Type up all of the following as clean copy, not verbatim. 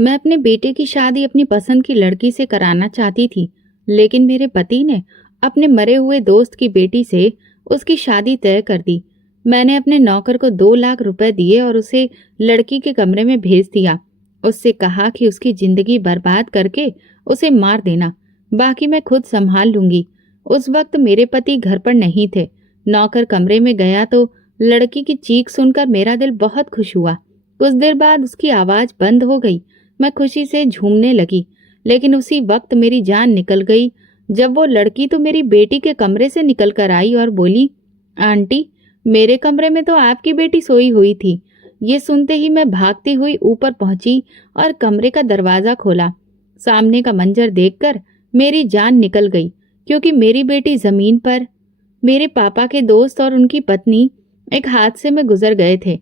मैं अपने बेटे की शादी अपनी पसंद की लड़की से कराना चाहती थी, लेकिन मेरे पति ने अपने मरे हुए दोस्त की बेटी से उसकी शादी तय कर दी। मैंने अपने नौकर को 2 लाख रुपए दिए और उसे लड़की के कमरे में भेज दिया। उससे कहा कि उसकी जिंदगी बर्बाद करके उसे मार देना, बाकी मैं खुद संभाल लूंगी। उस वक्त मेरे पति घर पर नहीं थे। नौकर कमरे में गया तो लड़की की चीख सुनकर मेरा दिल बहुत खुश हुआ। कुछ देर बाद उसकी आवाज बंद हो गई। मैं खुशी से झूमने लगी, लेकिन उसी वक्त मेरी जान निकल गई जब वो लड़की तो मेरी बेटी के कमरे से निकल कर आई और बोली, आंटी, मेरे कमरे में तो आपकी बेटी सोई हुई थी। ये सुनते ही मैं भागती हुई ऊपर पहुंची और कमरे का दरवाजा खोला। सामने का मंजर देखकर मेरी जान निकल गई, क्योंकि मेरी बेटी जमीन पर, मेरे पापा के दोस्त और उनकी पत्नी एक हादसे में गुजर गए थे।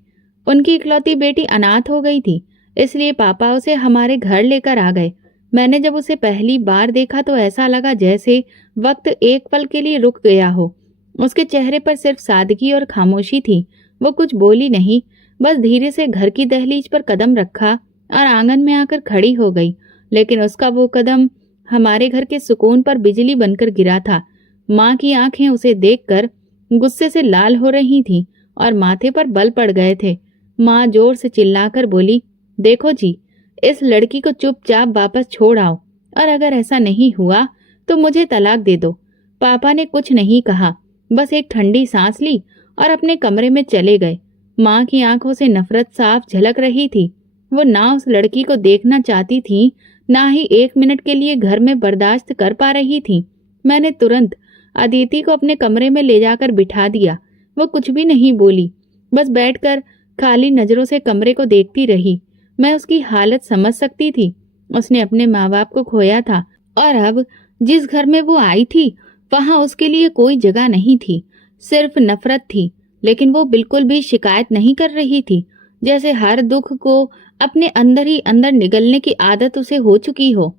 उनकी इकलौती बेटी अनाथ हो गई थी, इसलिए पापा उसे हमारे घर लेकर आ गए। मैंने जब उसे पहली बार देखा तो ऐसा लगा जैसे वक्त एक पल के लिए रुक गया हो। उसके चेहरे पर सिर्फ सादगी और खामोशी थी। वो कुछ बोली नहीं, बस धीरे से घर की दहलीज पर कदम रखा और आंगन में आकर खड़ी हो गई। लेकिन उसका वो कदम हमारे घर के सुकून पर बिजली बनकर गिरा था। माँ की आंखें उसे देखकर गुस्से से लाल हो रही थीं और माथे पर बल पड़ गए थे। माँ जोर से चिल्लाकर बोली, देखो जी, इस लड़की को चुपचाप वापस छोड़ आओ, और अगर ऐसा नहीं हुआ तो मुझे तलाक दे दो। पापा ने कुछ नहीं कहा, बस एक ठंडी सांस ली और अपने कमरे में चले गए। माँ की आंखों से नफरत साफ झलक रही थी। वो ना उस लड़की को देखना चाहती थी, ना ही 1 मिनट के लिए घर में बर्दाश्त कर पा रही थी। मैंने तुरंत अदिति को अपने कमरे में ले जाकर बिठा दिया। वो कुछ भी नहीं बोली, बस बैठकर खाली नजरों से कमरे को देखती रही। मैं उसकी हालत समझ सकती थी। उसने अपने माँ बाप को खोया था और अब जिस घर में वो आई थी वहां उसके लिए कोई जगह नहीं थी, सिर्फ नफरत थी। लेकिन वो बिल्कुल भी शिकायत नहीं कर रही थी, जैसे हर दुख को अपने अंदर ही अंदर निगलने की आदत उसे हो चुकी हो।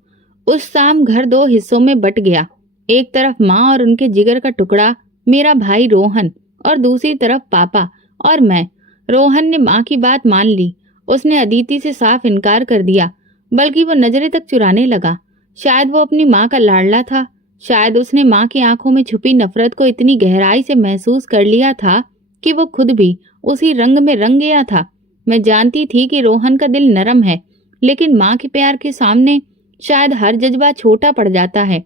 उस शाम घर 2 हिस्सों में बट गया। एक तरफ माँ और उनके जिगर का टुकड़ा मेरा भाई रोहन, और दूसरी तरफ पापा और मैं। रोहन ने माँ की बात मान ली। उसने अदिति से साफ इनकार कर दिया, बल्कि वो नजरें तक चुराने लगा। शायद वो अपनी माँ का लाडला था। शायद उसने माँ की आंखों में छुपी नफरत को इतनी गहराई से महसूस कर लिया था कि वो खुद भी उसी रंग में रंग गया था। मैं जानती थी कि रोहन का दिल नरम है, लेकिन माँ के प्यार के सामने शायद हर जज्बा छोटा पड़ जाता है।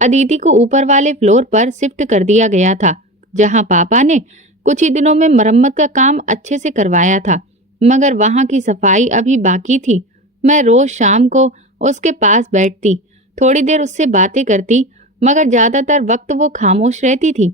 अदिति को ऊपर वाले फ्लोर पर शिफ्ट कर दिया गया था, जहाँ पापा ने कुछ ही दिनों में मरम्मत का काम अच्छे से करवाया था, मगर वहां की सफाई अभी बाकी थी। मैं रोज शाम को उसके पास बैठती, थोड़ी देर उससे बातें करती, मगर ज्यादातर वक्त वो खामोश रहती थी।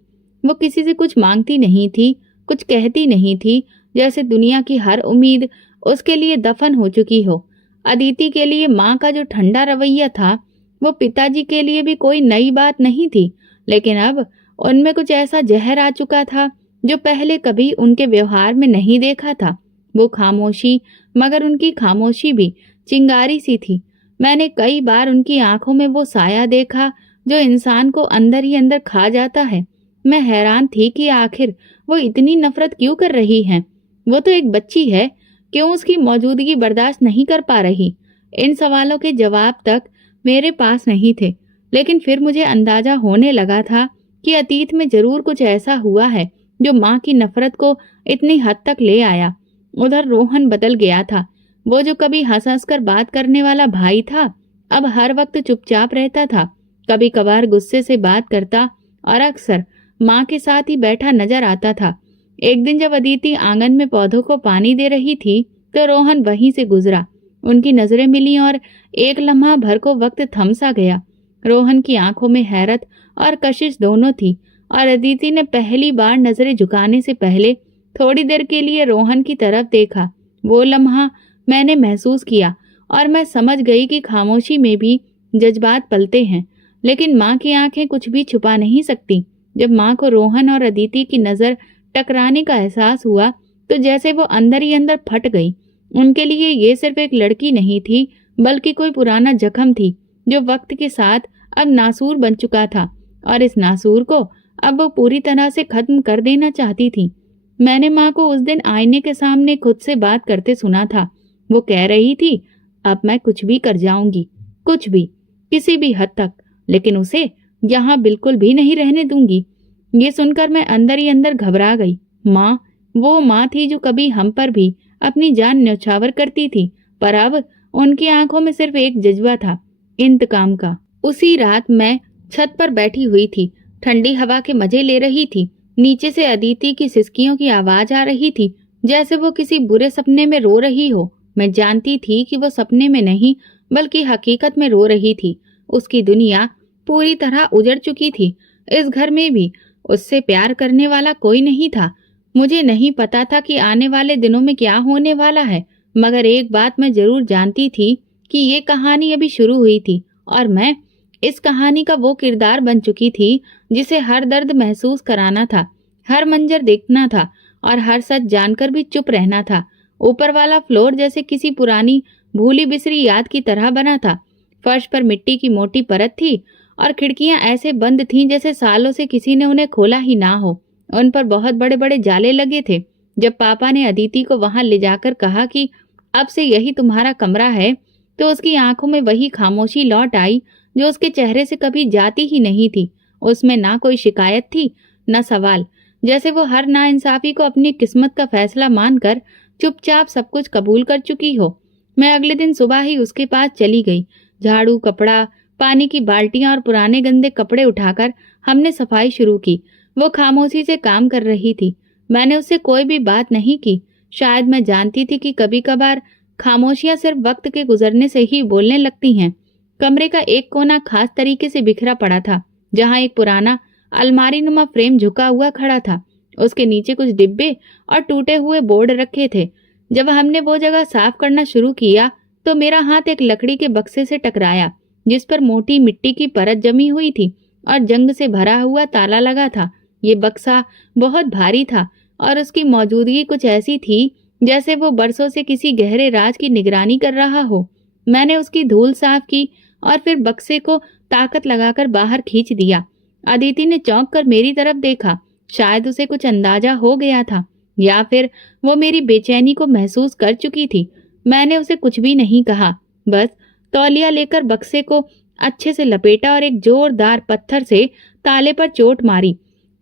वो किसी से कुछ मांगती नहीं थी, कुछ कहती नहीं थी, जैसे दुनिया की हर उम्मीद उसके लिए दफन हो चुकी हो। अदिति के लिए माँ का जो ठंडा रवैया था, वो पिताजी के लिए भी कोई नई बात नहीं थी, लेकिन अब उनमें कुछ ऐसा जहर आ चुका था जो पहले कभी उनके व्यवहार में नहीं देखा था। वो खामोशी, मगर उनकी खामोशी भी चिंगारी सी थी। मैंने कई बार उनकी आंखों में वो साया देखा जो इंसान को अंदर ही अंदर खा जाता है। मैं हैरान थी कि आखिर वो इतनी नफरत क्यों कर रही हैं। वो तो एक बच्ची है, क्यों उसकी मौजूदगी बर्दाश्त नहीं कर पा रही? इन सवालों के जवाब तक मेरे पास नहीं थे, लेकिन फिर मुझे अंदाजा होने लगा था कि अतीत में जरूर कुछ ऐसा हुआ है जो माँ की नफरत को इतनी हद तक ले आया। उधर रोहन बदल गया था। वो जो कभी हंस हंस कर बात करने वाला भाई था, अब हर वक्त चुपचाप रहता था। कभी कभार गुस्से से बात करता और अक्सर माँ के साथ ही बैठा नजर आता था। एक दिन जब अदिति आंगन में पौधों को पानी दे रही थी तो रोहन वहीं से गुजरा। उनकी नजरें मिली और एक लम्हा भर को वक्त थम सा गया। रोहन की आंखों में हैरत और कशिश दोनों थी, और अदिति ने पहली बार नजरें झुकाने से पहले थोड़ी देर के लिए रोहन की तरफ देखा। वो लम्हा मैंने महसूस किया और मैं समझ गई कि खामोशी में भी जज्बात पलते हैं, लेकिन माँ की आंखें कुछ भी छुपा नहीं सकती। जब माँ को रोहन और अदिति की नजर टकराने का एहसास हुआ तो जैसे वो अंदर ही अंदर फट गई। उनके लिए ये सिर्फ एक लड़की नहीं थी, बल्कि कोई पुराना जख्म थी जो वक्त के साथ अब नासूर बन चुका था, और इस नासूर को अब वो पूरी तरह से खत्म कर देना चाहती थी। मैंने माँ को उस दिन आईने के सामने खुद से बात करते सुना था। वो कह रही थी, अब मैं कुछ भी कर जाऊंगी, कुछ भी, किसी भी हद तक, लेकिन उसे यहाँ बिल्कुल भी नहीं रहने दूंगी। ये सुनकर मैं अंदर ही अंदर घबरा गई। माँ, वो माँ थी जो कभी हम पर भी अपनी जान न्यौछावर करती थी, पर अब उनकी आंखों में सिर्फ एक जज्बा था, इंतकाम का। उसी रात मैं छत पर बैठी हुई थी, ठंडी हवा के मजे ले रही थी। नीचे से अदिति की सिसकियों की आवाज आ रही थी, जैसे वो किसी बुरे सपने में रो रही हो। मैं जानती थी कि वो सपने में नहीं बल्कि हकीकत में रो रही थी। उसकी दुनिया पूरी तरह उजड़ चुकी थी। इस घर में भी उससे प्यार करने वाला कोई नहीं था। मुझे नहीं पता था कि आने वाले दिनों में क्या होने वाला है, मगर एक बात मैं जरूर जानती थी कि ये कहानी अभी शुरू हुई थी और मैं इस कहानी का वो किरदार बन चुकी थी जिसे हर दर्द महसूस कराना था, हर मंजर देखना था और हर सच जानकर भी चुप रहना था। ऊपर वाला फ्लोर जैसे किसी पुरानी भूली बिसरी याद की तरह बना था। फर्श पर मिट्टी की मोटी परत थी और खिड़कियां ऐसे बंद थीं जैसे सालों से किसी ने उन्हें खोला ही ना हो। उन पर बहुत बड़े बड़े जाले लगे थे। जब पापा ने अदिति को वहां ले जाकर कहा कि अब से यही तुम्हारा कमरा है, तो उसकी आंखों में वही खामोशी लौट आई जो उसके चेहरे से कभी जाती ही नहीं थी। उसमें ना कोई शिकायत थी, न सवाल, जैसे वो हर नाइंसाफी को अपनी किस्मत का फैसला मानकर चुपचाप सब कुछ कबूल कर चुकी हो। मैं अगले दिन सुबह ही उसके पास चली गई। झाड़ू, कपड़ा, पानी की बाल्टियां और पुराने गंदे कपड़े उठाकर हमने सफाई शुरू की। वो खामोशी से काम कर रही थी। मैंने उससे कोई भी बात नहीं की। शायद मैं जानती थी कि कभी कभार खामोशियां सिर्फ वक्त के गुजरने से ही बोलने लगती हैं। कमरे का एक कोना खास तरीके से बिखरा पड़ा था, जहां एक पुराना अलमारी नुमा फ्रेम झुका हुआ खड़ा था। उसके नीचे कुछ डिब्बे और टूटे हुए बोर्ड रखे थे। जब हमने वो जगह साफ करना शुरू किया तो मेरा हाथ एक लकड़ी के बक्से से टकराया, जिस पर मोटी मिट्टी की परत जमी हुई थी और जंग से भरा हुआ ताला लगा था। ये बक्सा बहुत भारी था और उसकी मौजूदगी कुछ ऐसी थी जैसे वो बरसों से किसी गहरे राज की निगरानी कर रहा हो। मैंने उसकी धूल साफ की और फिर बक्से को ताकत लगाकर बाहर खींच दिया। अदिति ने चौंक कर मेरी तरफ देखा। शायद उसे कुछ अंदाजा हो गया था या फिर वो मेरी बेचैनी को महसूस कर चुकी थी। मैंने उसे कुछ भी नहीं कहा, बस तौलिया लेकर बक्से को अच्छे से लपेटा और एक जोरदार पत्थर से ताले पर चोट मारी।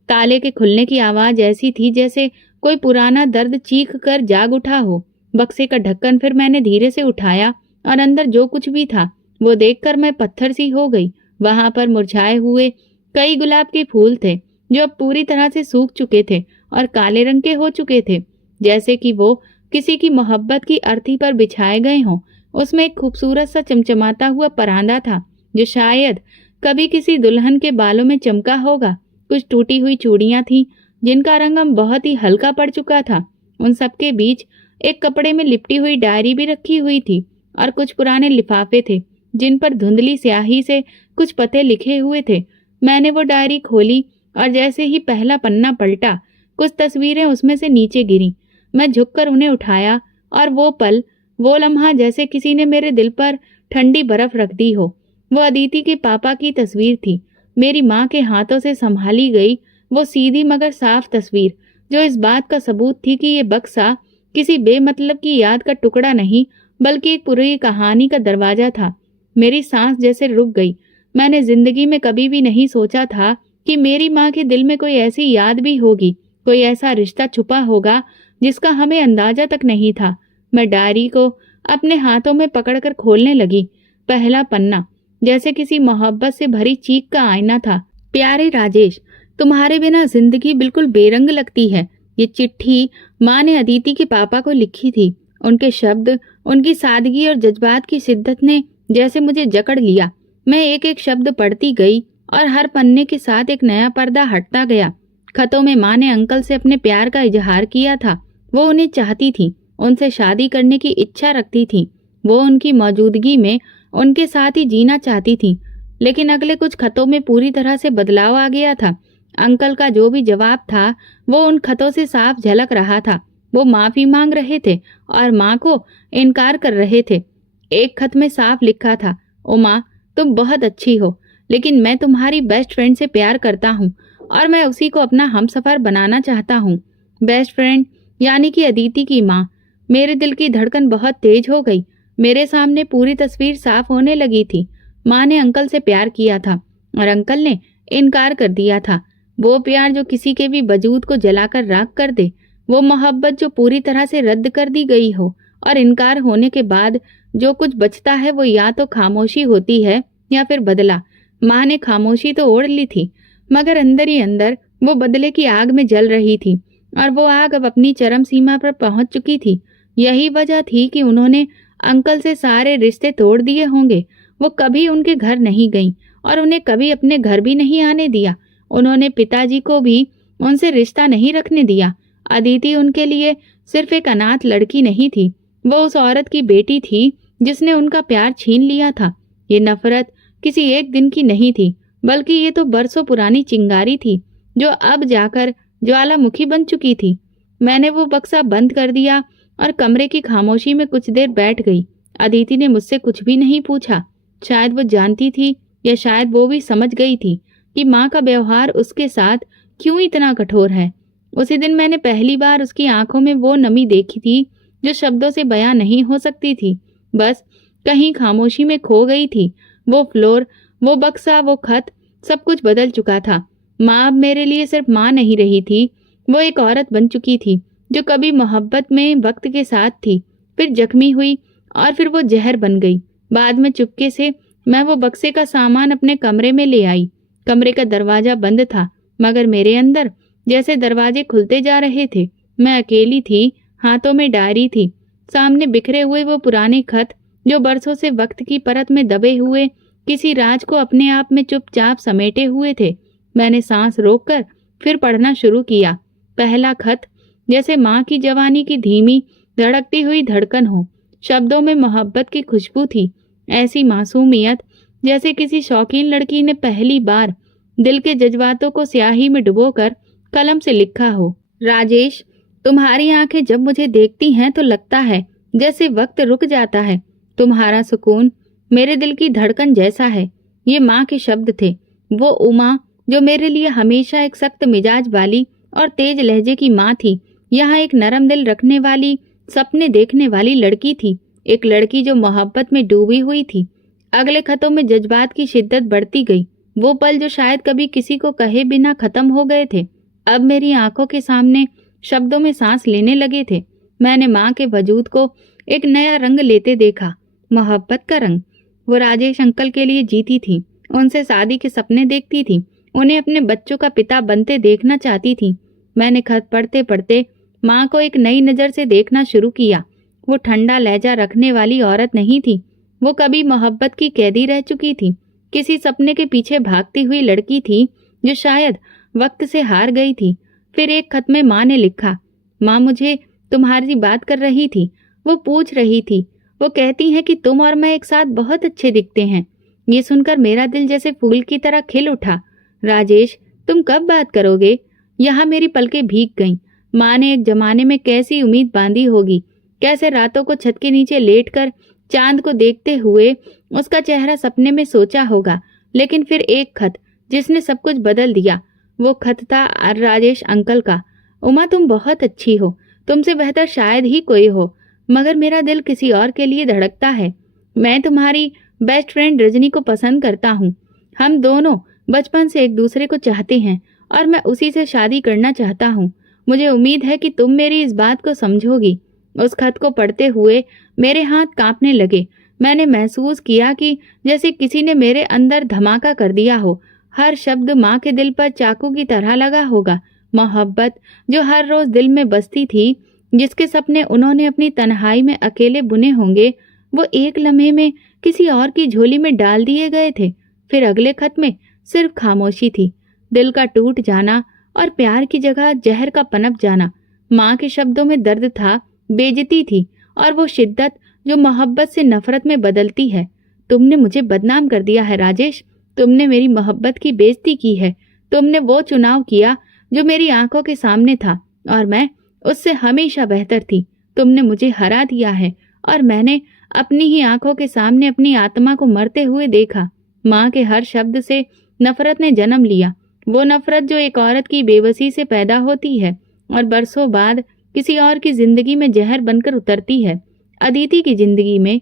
ताले के खुलने की आवाज ऐसी थी जैसे कोई पुराना दर्द चीख कर जाग उठा हो। बक्से का ढक्कन फिर मैंने धीरे से उठाया और अंदर जो कुछ भी था वो देखकर मैं पत्थर सी हो गई। वहां पर मुरझाए हुए कई गुलाब के फूल थे जो अब पूरी तरह से सूख चुके थे और काले रंग के हो चुके थे, जैसे कि वो किसी की मोहब्बत की अर्थी पर बिछाए गए हों। उसमें एक खूबसूरत सा चमचमाता हुआ परांदा था जो शायद कभी किसी दुल्हन के बालों में चमका होगा। कुछ टूटी हुई चूड़ियां थीं जिनका रंग अब बहुत ही हल्का पड़ चुका था। उन सबके बीच एक कपड़े में लिपटी हुई डायरी भी रखी हुई थी और कुछ पुराने लिफाफे थे जिन पर धुंधली स्याही से कुछ पते लिखे हुए थे। मैंने वो डायरी खोली और जैसे ही पहला पन्ना पलटा, कुछ तस्वीरें उसमें से नीचे गिरी। मैं झुककर उन्हें उठाया और वो पल, वो लम्हा जैसे किसी ने मेरे दिल पर ठंडी बर्फ रख दी हो। वो अदिति के पापा की तस्वीर थी, मेरी माँ के हाथों से संभाली गई वो सीधी मगर साफ तस्वीर, जो इस बात का सबूत थी कि ये बक्सा किसी बेमतलब की याद का टुकड़ा नहीं बल्कि एक पूरी कहानी का दरवाजा था। मेरी सांस जैसे रुक गई। मैंने जिंदगी में कभी भी नहीं सोचा था कि मेरी माँ के दिल में कोई ऐसी याद भी होगी, कोई ऐसा रिश्ता छुपा होगा जिसका हमें अंदाजा तक नहीं था। मैं डायरी को अपने हाथों में पकड़कर खोलने लगी। पहला पन्ना जैसे किसी मोहब्बत से भरी चीख का आईना था। प्यारे राजेश, तुम्हारे बिना जिंदगी बिल्कुल बेरंग लगती है। ये चिट्ठी माँ ने अदिति के पापा को लिखी थी। उनके शब्द, उनकी सादगी और जज्बात की शिद्दत ने जैसे मुझे जकड़ लिया। मैं एक एक शब्द पढ़ती गई और हर पन्ने के साथ एक नया पर्दा हटता गया। खतों में माँ ने अंकल से अपने प्यार का इजहार किया था। वो उन्हें चाहती थी, उनसे शादी करने की इच्छा रखती थी। वो उनकी मौजूदगी में उनके साथ ही जीना चाहती थी। लेकिन अगले कुछ खतों में पूरी तरह से बदलाव आ गया था। अंकल का जो भी जवाब था वो उन खतों से साफ झलक रहा था। वो माफी मांग रहे थे और माँ को इनकार कर रहे थे। एक खत में साफ लिखा था, ओ माँ, तुम बहुत अच्छी हो, लेकिन मैं तुम्हारी बेस्ट फ्रेंड से प्यार करता हूँ और मैं उसी को अपना हमसफर बनाना चाहता हूँ। बेस्ट फ्रेंड यानी कि अदिति की माँ। मेरे दिल की धड़कन बहुत तेज हो गई। मेरे सामने पूरी तस्वीर साफ होने लगी थी। माँ ने अंकल से प्यार किया था और अंकल ने इनकार कर दिया था। वो प्यार जो किसी के भी वजूद को जलाकर राख कर दे, वो मोहब्बत जो पूरी तरह से रद्द कर दी गई हो, और इनकार होने के बाद जो कुछ बचता है वो या तो खामोशी होती है या फिर बदला। माँ ने खामोशी तो ओढ़ ली थी, मगर अंदर ही अंदर वो बदले की आग में जल रही थी, और वो आग अब अपनी चरम सीमा पर पहुंच चुकी थी। यही वजह थी कि उन्होंने अंकल से सारे रिश्ते तोड़ दिए होंगे। वो कभी उनके घर नहीं गईं और उन्हें कभी अपने घर भी नहीं आने दिया। उन्होंने पिताजी को भी उनसे रिश्ता नहीं रखने दिया। अदिति उनके लिए सिर्फ एक अनाथ लड़की नहीं थी, वो उस औरत की बेटी थी जिसने उनका प्यार छीन लिया था। ये नफरत किसी एक दिन की नहीं थी, बल्कि ये तो बरसों पुरानी चिंगारी थी जो अब जाकर ज्वालामुखी बन चुकी थी। मैंने वो बक्सा बंद कर दिया और कमरे की खामोशी में कुछ देर बैठ गई। अदिति ने मुझसे कुछ भी नहीं पूछा। शायद वो जानती थी या शायद वो भी समझ गई थी कि माँ का व्यवहार उसके साथ क्यों इतना कठोर है। उसी दिन मैंने पहली बार उसकी आंखों में वो नमी देखी थी जो शब्दों से बयां नहीं हो सकती थी, बस कहीं खामोशी में खो गई थी। वो फ्लोर, वो बक्सा, वो खत, सब कुछ बदल चुका था। माँ अब मेरे लिए सिर्फ माँ नहीं रही थी, वो एक औरत बन चुकी थी जो कभी मोहब्बत में वक्त के साथ थी, फिर जख्मी हुई और फिर वो जहर बन गई। बाद में चुपके से मैं वो बक्से का सामान अपने कमरे में ले आई। कमरे का दरवाजा बंद था, मगर मेरे अंदर जैसे दरवाजे खुलते जा रहे थे। मैं अकेली थी, हाथों में डायरी थी, सामने बिखरे हुए वो पुराने खत जो बरसों से वक्त की परत में दबे हुए किसी राज को अपने आप में चुपचाप समेटे हुए थे। मैंने सांस रोककर फिर पढ़ना शुरू किया। पहला खत, जैसे माँ की जवानी की धीमी धड़कती हुई धड़कन हो। शब्दों में मोहब्बत की खुशबू थी, ऐसी मासूमियत जैसे किसी शौकीन लड़की ने पहली बार दिल के जज्बातों को स्याही में डुबोकर कलम से लिखा हो। राजेश, तुम्हारी आंखें जब मुझे देखती हैं तो लगता है जैसे वक्त रुक जाता है। तुम्हारा सुकून मेरे दिल की धड़कन जैसा है। ये माँ के शब्द थे, वो उमा जो मेरे लिए हमेशा एक सख्त मिजाज वाली और तेज लहजे की माँ थी, यहाँ एक नरम दिल रखने वाली, सपने देखने वाली लड़की थी, एक लड़की जो मोहब्बत में डूबी हुई थी। अगले खतों में जज्बात की शिद्दत बढ़ती गई। वो पल जो शायद कभी किसी को कहे बिना खत्म हो गए थे, अब मेरी आंखों के सामने शब्दों में सांस लेने लगे थे। मैंने माँ के वजूद को एक नया रंग लेते देखा, मोहब्बत का रंग। वो राजेश अंकल के लिए जीती थी, उनसे शादी के सपने देखती थी, उन्हें अपने बच्चों का पिता बनते देखना चाहती थी। मैंने खत पढ़ते पढ़ते माँ को एक नई नज़र से देखना शुरू किया। वो ठंडा लहजा रखने वाली औरत नहीं थी, वो कभी मोहब्बत की कैदी रह चुकी थी, किसी सपने के पीछे भागती हुई लड़की थी जो शायद वक्त से हार गई थी। फिर एक खत में माँ ने लिखा, माँ मुझे तुम्हारी बात कर रही थी, वो पूछ रही थी, वो कहती हैं कि तुम और मैं एक साथ बहुत अच्छे दिखते हैं। ये सुनकर मेरा दिल जैसे फूल की तरह खिल उठा। राजेश, तुम कब बात करोगे? यहाँ मेरी पलकें भीग गईं। माँ ने एक जमाने में कैसी उम्मीद बांधी होगी, कैसे रातों को छत के नीचे लेटकर चांद को देखते हुए उसका चेहरा सपने में सोचा होगा। लेकिन फिर एक खत जिसने सब कुछ बदल दिया। वो खत था राजेश अंकल का। उमा, तुम बहुत अच्छी हो, तुमसे बेहतर शायद ही कोई हो, मगर मेरा दिल किसी और के लिए धड़कता है। मैं तुम्हारी बेस्ट फ्रेंड रजनी को पसंद करता हूँ। हम दोनों बचपन से एक दूसरे को चाहते हैं और मैं उसी से शादी करना चाहता हूँ। मुझे उम्मीद है कि तुम मेरी इस बात को समझोगी। उस खत को पढ़ते हुए मेरे हाथ कांपने लगे। मैंने महसूस किया कि जैसे किसी ने मेरे अंदर धमाका कर दिया हो। हर शब्द माँ के दिल पर चाकू की तरह लगा होगा। मोहब्बत जो हर रोज दिल में बसती थी, जिसके सपने उन्होंने अपनी तन्हाई में अकेले बुने होंगे, वो एक लम्हे में किसी और की झोली में डाल दिए गए थे। फिर अगले खत में सिर्फ खामोशी थी, दिल का टूट जाना और प्यार की जगह जहर का पनप जाना। माँ के शब्दों में दर्द था, बेइज्जती थी और वो शिद्दत जो मोहब्बत से नफरत में बदलती है। तुमने मुझे बदनाम कर दिया है राजेश, तुमने मेरी मोहब्बत की बेइज्जती की है। तुमने वो चुनाव किया जो मेरी आंखों के सामने था और मैं उससे हमेशा बेहतर थी। तुमने मुझे हरा दिया है और मैंने अपनी ही आंखों के सामने अपनी आत्मा को मरते हुए देखा। माँ के हर शब्द से नफरत ने जन्म लिया, वो नफरत जो एक औरत की बेबसी से पैदा होती है और बरसों बाद किसी और की जिंदगी में जहर बनकर उतरती है। अदिति की जिंदगी में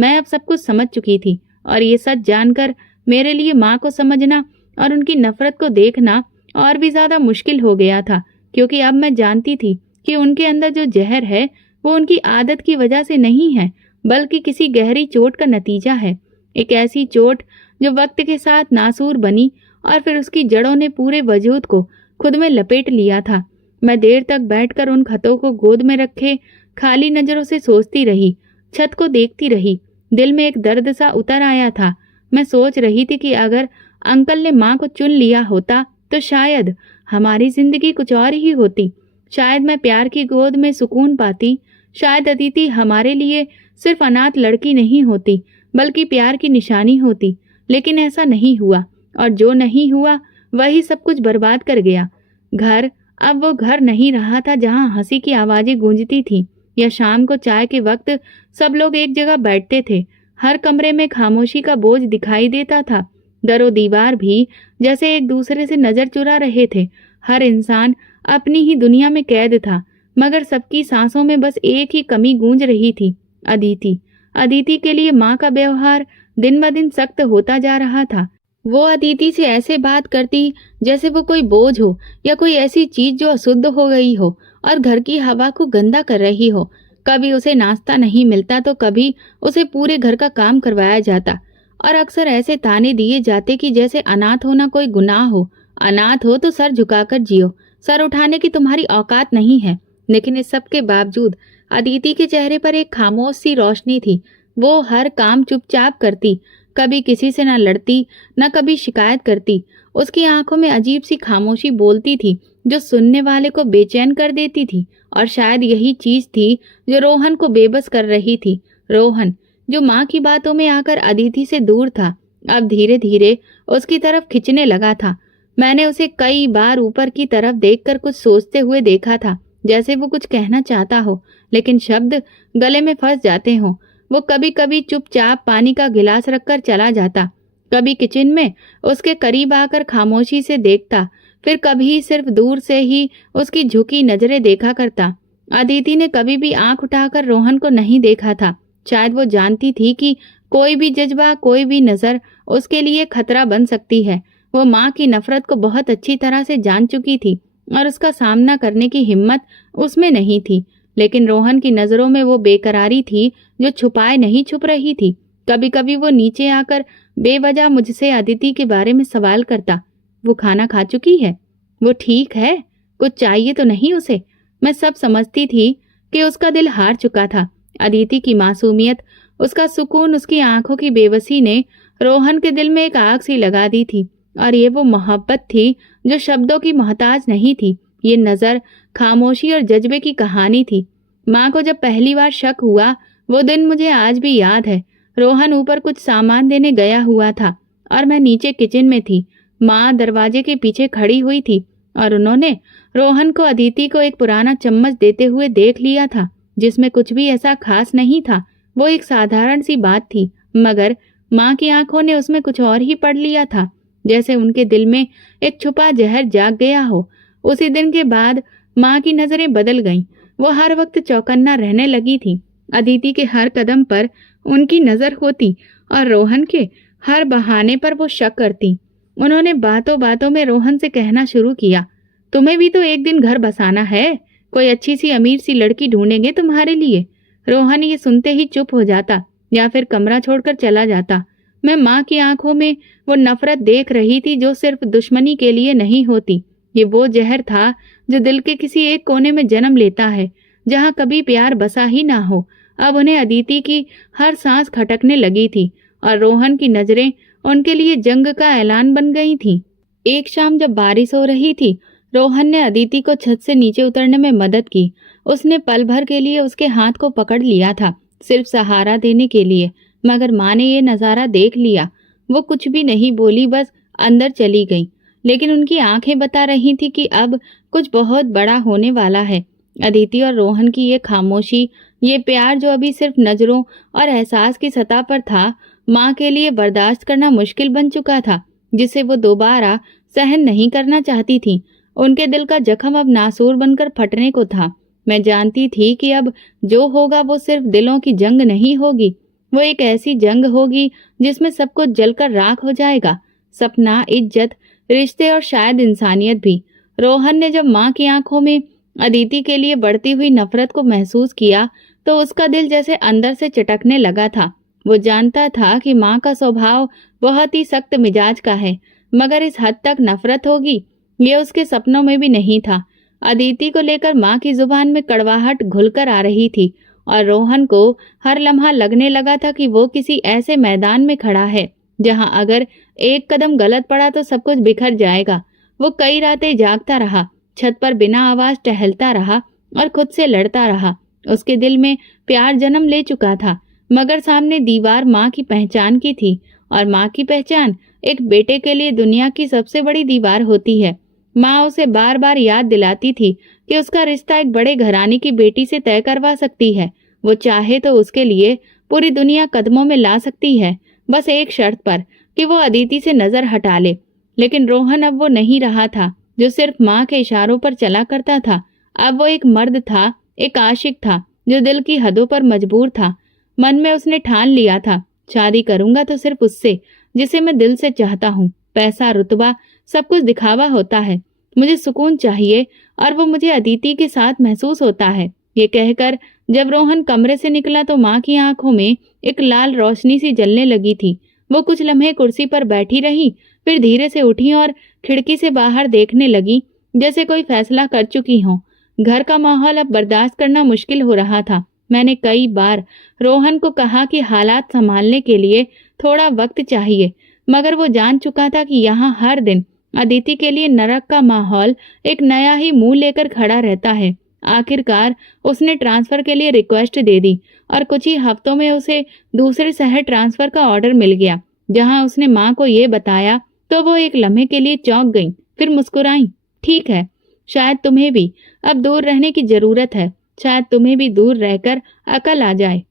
मैं अब सब कुछ समझ चुकी थी और ये सच जानकर मेरे लिए माँ को समझना और उनकी नफरत को देखना और भी ज्यादा मुश्किल हो गया था, क्योंकि अब मैं जानती थी कि उनके अंदर जो जहर है वो उनकी आदत की वजह से नहीं है, बल्कि किसी गहरी चोट का नतीजा है। एक ऐसी चोट जो वक्त के साथ नासूर बनी और फिर उसकी जड़ों ने पूरे वजूद को खुद में लपेट लिया था। मैं देर तक बैठकर उन खतों को गोद में रखे खाली नजरों से सोचती रही, छत को देखती रही। दिल में एक दर्द सा उतर आया था। मैं सोच रही थी कि अगर अंकल ने माँ को चुन लिया होता तो शायद हमारी जिंदगी कुछ और ही होती। शायद मैं प्यार की गोद में सुकून पाती। शायद अदिति हमारे लिए सिर्फ अनाथ लड़की नहीं होती, बल्कि प्यार की निशानी होती। लेकिन ऐसा नहीं हुआ, और जो नहीं हुआ वही सब कुछ बर्बाद कर गया। घर अब वो घर नहीं रहा था जहाँ हंसी की आवाजें गूंजती थीं, या शाम को चाय के वक्त सब लोग एक जगह बैठते थे। हर कमरे में खामोशी का बोझ दिखाई देता था। दरो दीवार भी जैसे एक दूसरे से नजर चुरा रहे थे। हर इंसान अपनी ही दुनिया में कैद था, मगर सबकी सांसों में बस एक ही कमी गूंज रही थी, अदिति। अदिति के लिए माँ का व्यवहार दिन ब दिन सख्त होता जा रहा था। वो अदिति से ऐसे बात करती जैसे वो कोई बोझ हो या कोई ऐसी चीज जो अशुद्ध हो गई हो और घर की हवा को गंदा कर रही हो। कभी उसे नाश्ता नहीं मिलता तो कभी उसे पूरे घर का काम करवाया जाता, और अक्सर ऐसे ताने दिए जाते कि जैसे अनाथ होना कोई गुनाह हो। अनाथ हो तो सर झुकाकर जियो, सर उठाने की तुम्हारी औकात नहीं है। लेकिन इस सब के बावजूद अदिति के चेहरे पर एक खामोश सी रोशनी थी। वो हर काम चुपचाप करती, कभी किसी से न लड़ती न कभी शिकायत करती। उसकी आंखों में अजीब सी खामोशी बोलती थी जो सुनने वाले को बेचैन कर देती थी। और शायद यही चीज थी जो रोहन को बेबस कर रही थी। रोहन जो माँ की बातों में आकर अदिति से दूर था, अब धीरे धीरे उसकी तरफ खिंचने लगा था। मैंने उसे कई बार ऊपर की तरफ देखकर कुछ सोचते हुए देखा था, जैसे वो कुछ कहना चाहता हो लेकिन शब्द गले में फंस जाते हों। वो कभी कभी चुपचाप पानी का गिलास रखकर चला जाता, कभी किचन में उसके करीब आकर खामोशी से देखता, फिर कभी सिर्फ दूर से ही उसकी झुकी नजरें देखा करता। अदिति ने कभी भी आंख उठाकर रोहन को नहीं देखा था। शायद वो जानती थी कि कोई भी जज्बा, कोई भी नजर उसके लिए खतरा बन सकती है। वो माँ की नफरत को बहुत अच्छी तरह से जान चुकी थी और उसका सामना करने की हिम्मत उसमें नहीं थी। लेकिन रोहन की नजरों में वो बेकरारी थी जो छुपाए नहीं छुप रही थी। कभी कभी वो नीचे आकर बेवजह मुझसे अदिति के बारे में सवाल करता। वो खाना खा चुकी है? वो ठीक है? कुछ चाहिए तो नहीं उसे? मैं सब समझती थी कि उसका दिल हार चुका था। अदिति की मासूमियत, उसका सुकून, उसकी आंखों की बेबसी ने रोहन के दिल में एक आग सी लगा दी थी। और ये वो मोहब्बत थी जो शब्दों की मोहताज नहीं थी। ये नजर, खामोशी और जज्बे की कहानी थी। माँ को जब पहली बार शक हुआ, वो दिन मुझे आज भी याद है। रोहन ऊपर कुछ सामान देने गया हुआ था और मैं नीचे किचन में थी। माँ दरवाजे के पीछे खड़ी हुई थी और उन्होंने रोहन को अदिति को एक पुराना चम्मच देते हुए देख लिया था, जिसमें कुछ भी ऐसा खास नहीं था। वो एक साधारण सी बात थी, मगर माँ की आंखों ने उसमें कुछ और ही पढ़ लिया था, जैसे उनके दिल में एक छुपा जहर जाग गया हो। उसी दिन के बाद माँ की नजरें बदल गईं। वो हर वक्त चौकन्ना रहने लगी थी। अदिति के हर कदम पर उनकी नजर होती और रोहन के हर बहाने पर वो शक करती। उन्होंने बातों बातों में रोहन से कहना शुरू किया, तुम्हें भी तो एक दिन घर बसाना है, कोई अच्छी सी अमीर सी लड़की ढूंढेंगे तुम्हारे लिए। रोहन ये सुनते ही चुप हो जाता या फिर कमरा छोड़कर चला जाता। मैं माँ की आंखों में वो नफरत देख रही थी जो सिर्फ दुश्मनी के लिए नहीं होती। ये वो जहर था जो दिल के किसी एक कोने में जन्म लेता है, जहाँ कभी प्यार बसा ही ना हो। अब उन्हें अदिति की हर सांस खटकने लगी थी और रोहन की नजरें उनके लिए जंग का ऐलान बन गई थी। एक शाम जब बारिश हो रही थी, रोहन ने अदिति को छत से नीचे उतरने में मदद की। उसने पल भर के लिए उसके हाथ को पकड़ लिया था, सिर्फ सहारा देने के लिए। मगर माँ ने ये नज़ारा देख लिया। वो कुछ भी नहीं बोली, बस अंदर चली गई। लेकिन उनकी आंखें बता रही थी कि अब कुछ बहुत बड़ा होने वाला है। अदिति और रोहन की ये खामोशी, ये प्यार जो अभी सिर्फ नजरों और एहसास की सतह पर था, माँ के लिए बर्दाश्त करना मुश्किल बन चुका था, जिसे वो दोबारा सहन नहीं करना चाहती थी। उनके दिल का जख्म अब नासूर बनकर फटने को था। मैं जानती थी कि अब जो होगा वो सिर्फ दिलों की जंग नहीं होगी, वो एक ऐसी जंग होगी जिसमें सब कुछ जलकर राख हो जाएगा। सपना, इज्जत, रिश्ते और शायद इंसानियत भी। रोहन ने जब माँ की आंखों में अदिति के लिए बढ़ती हुई नफरत को महसूस किया तो उसका दिल जैसे अंदर से चटकने लगा था। वो जानता था कि माँ का स्वभाव बहुत ही सख्त मिजाज का है, मगर इस हद तक नफरत होगी ये उसके सपनों में भी नहीं था। अदिति को लेकर माँ की जुबान में कड़वाहट घुलकर आ रही थी और रोहन को हर लम्हा लगने लगा था कि वो किसी ऐसे मैदान में खड़ा है जहां अगर एक कदम गलत पड़ा तो सब कुछ बिखर जाएगा। वो कई रातें जागता रहा, छत पर बिना आवाज टहलता रहा और खुद से लड़ता रहा। उसके दिल में प्यार जन्म ले चुका था, मगर सामने दीवार माँ की पहचान की थी और माँ की पहचान एक बेटे के लिए दुनिया की सबसे बड़ी दीवार होती है। माँ उसे बार बार याद दिलाती थी कि उसका रिश्ता एक बड़े घराने की बेटी से तय करवा सकती है। वो चाहे तो उसके लिए पूरी दुनिया कदमों में ला सकती है, बस एक शर्त पर कि वो अदिति से नजर हटा ले। लेकिन रोहन अब वो नहीं रहा था जो सिर्फ माँ के इशारों पर चला करता था। अब वो एक मर्द था, एक आशिक था जो दिल की हदों पर मजबूर था। मन में उसने ठान लिया था, शादी करूंगा तो सिर्फ उससे जिसे मैं दिल से चाहता हूँ। पैसा, रुतबा, सब कुछ दिखावा होता है, मुझे सुकून चाहिए और वो मुझे अदिति के साथ महसूस होता है। ये कहकर जब रोहन कमरे से निकला तो माँ की आंखों में एक लाल रोशनी सी जलने लगी थी। वो कुछ लम्हे कुर्सी पर बैठी रही, फिर धीरे से उठी और खिड़की से बाहर देखने लगी जैसे कोई फैसला कर चुकी हो। घर का माहौल अब बर्दाश्त करना मुश्किल हो रहा था। मैंने कई बार रोहन को कहा कि हालात संभालने के लिए थोड़ा वक्त चाहिए, मगर वो जान चुका था कि यहाँ हर दिन अदिति के लिए नरक का माहौल एक नया ही मुंह लेकर खड़ा रहता है। आखिरकार उसने ट्रांसफर के लिए रिक्वेस्ट दे दी और कुछ ही हफ्तों में उसे दूसरे शहर ट्रांसफर का ऑर्डर मिल गया। जहां उसने माँ को ये बताया तो वो एक लम्हे के लिए चौंक गई, फिर मुस्कुराई। ठीक है, शायद तुम्हें भी अब दूर रहने की जरूरत है, शायद तुम्हें भी दूर रहकर अकल आ जाए।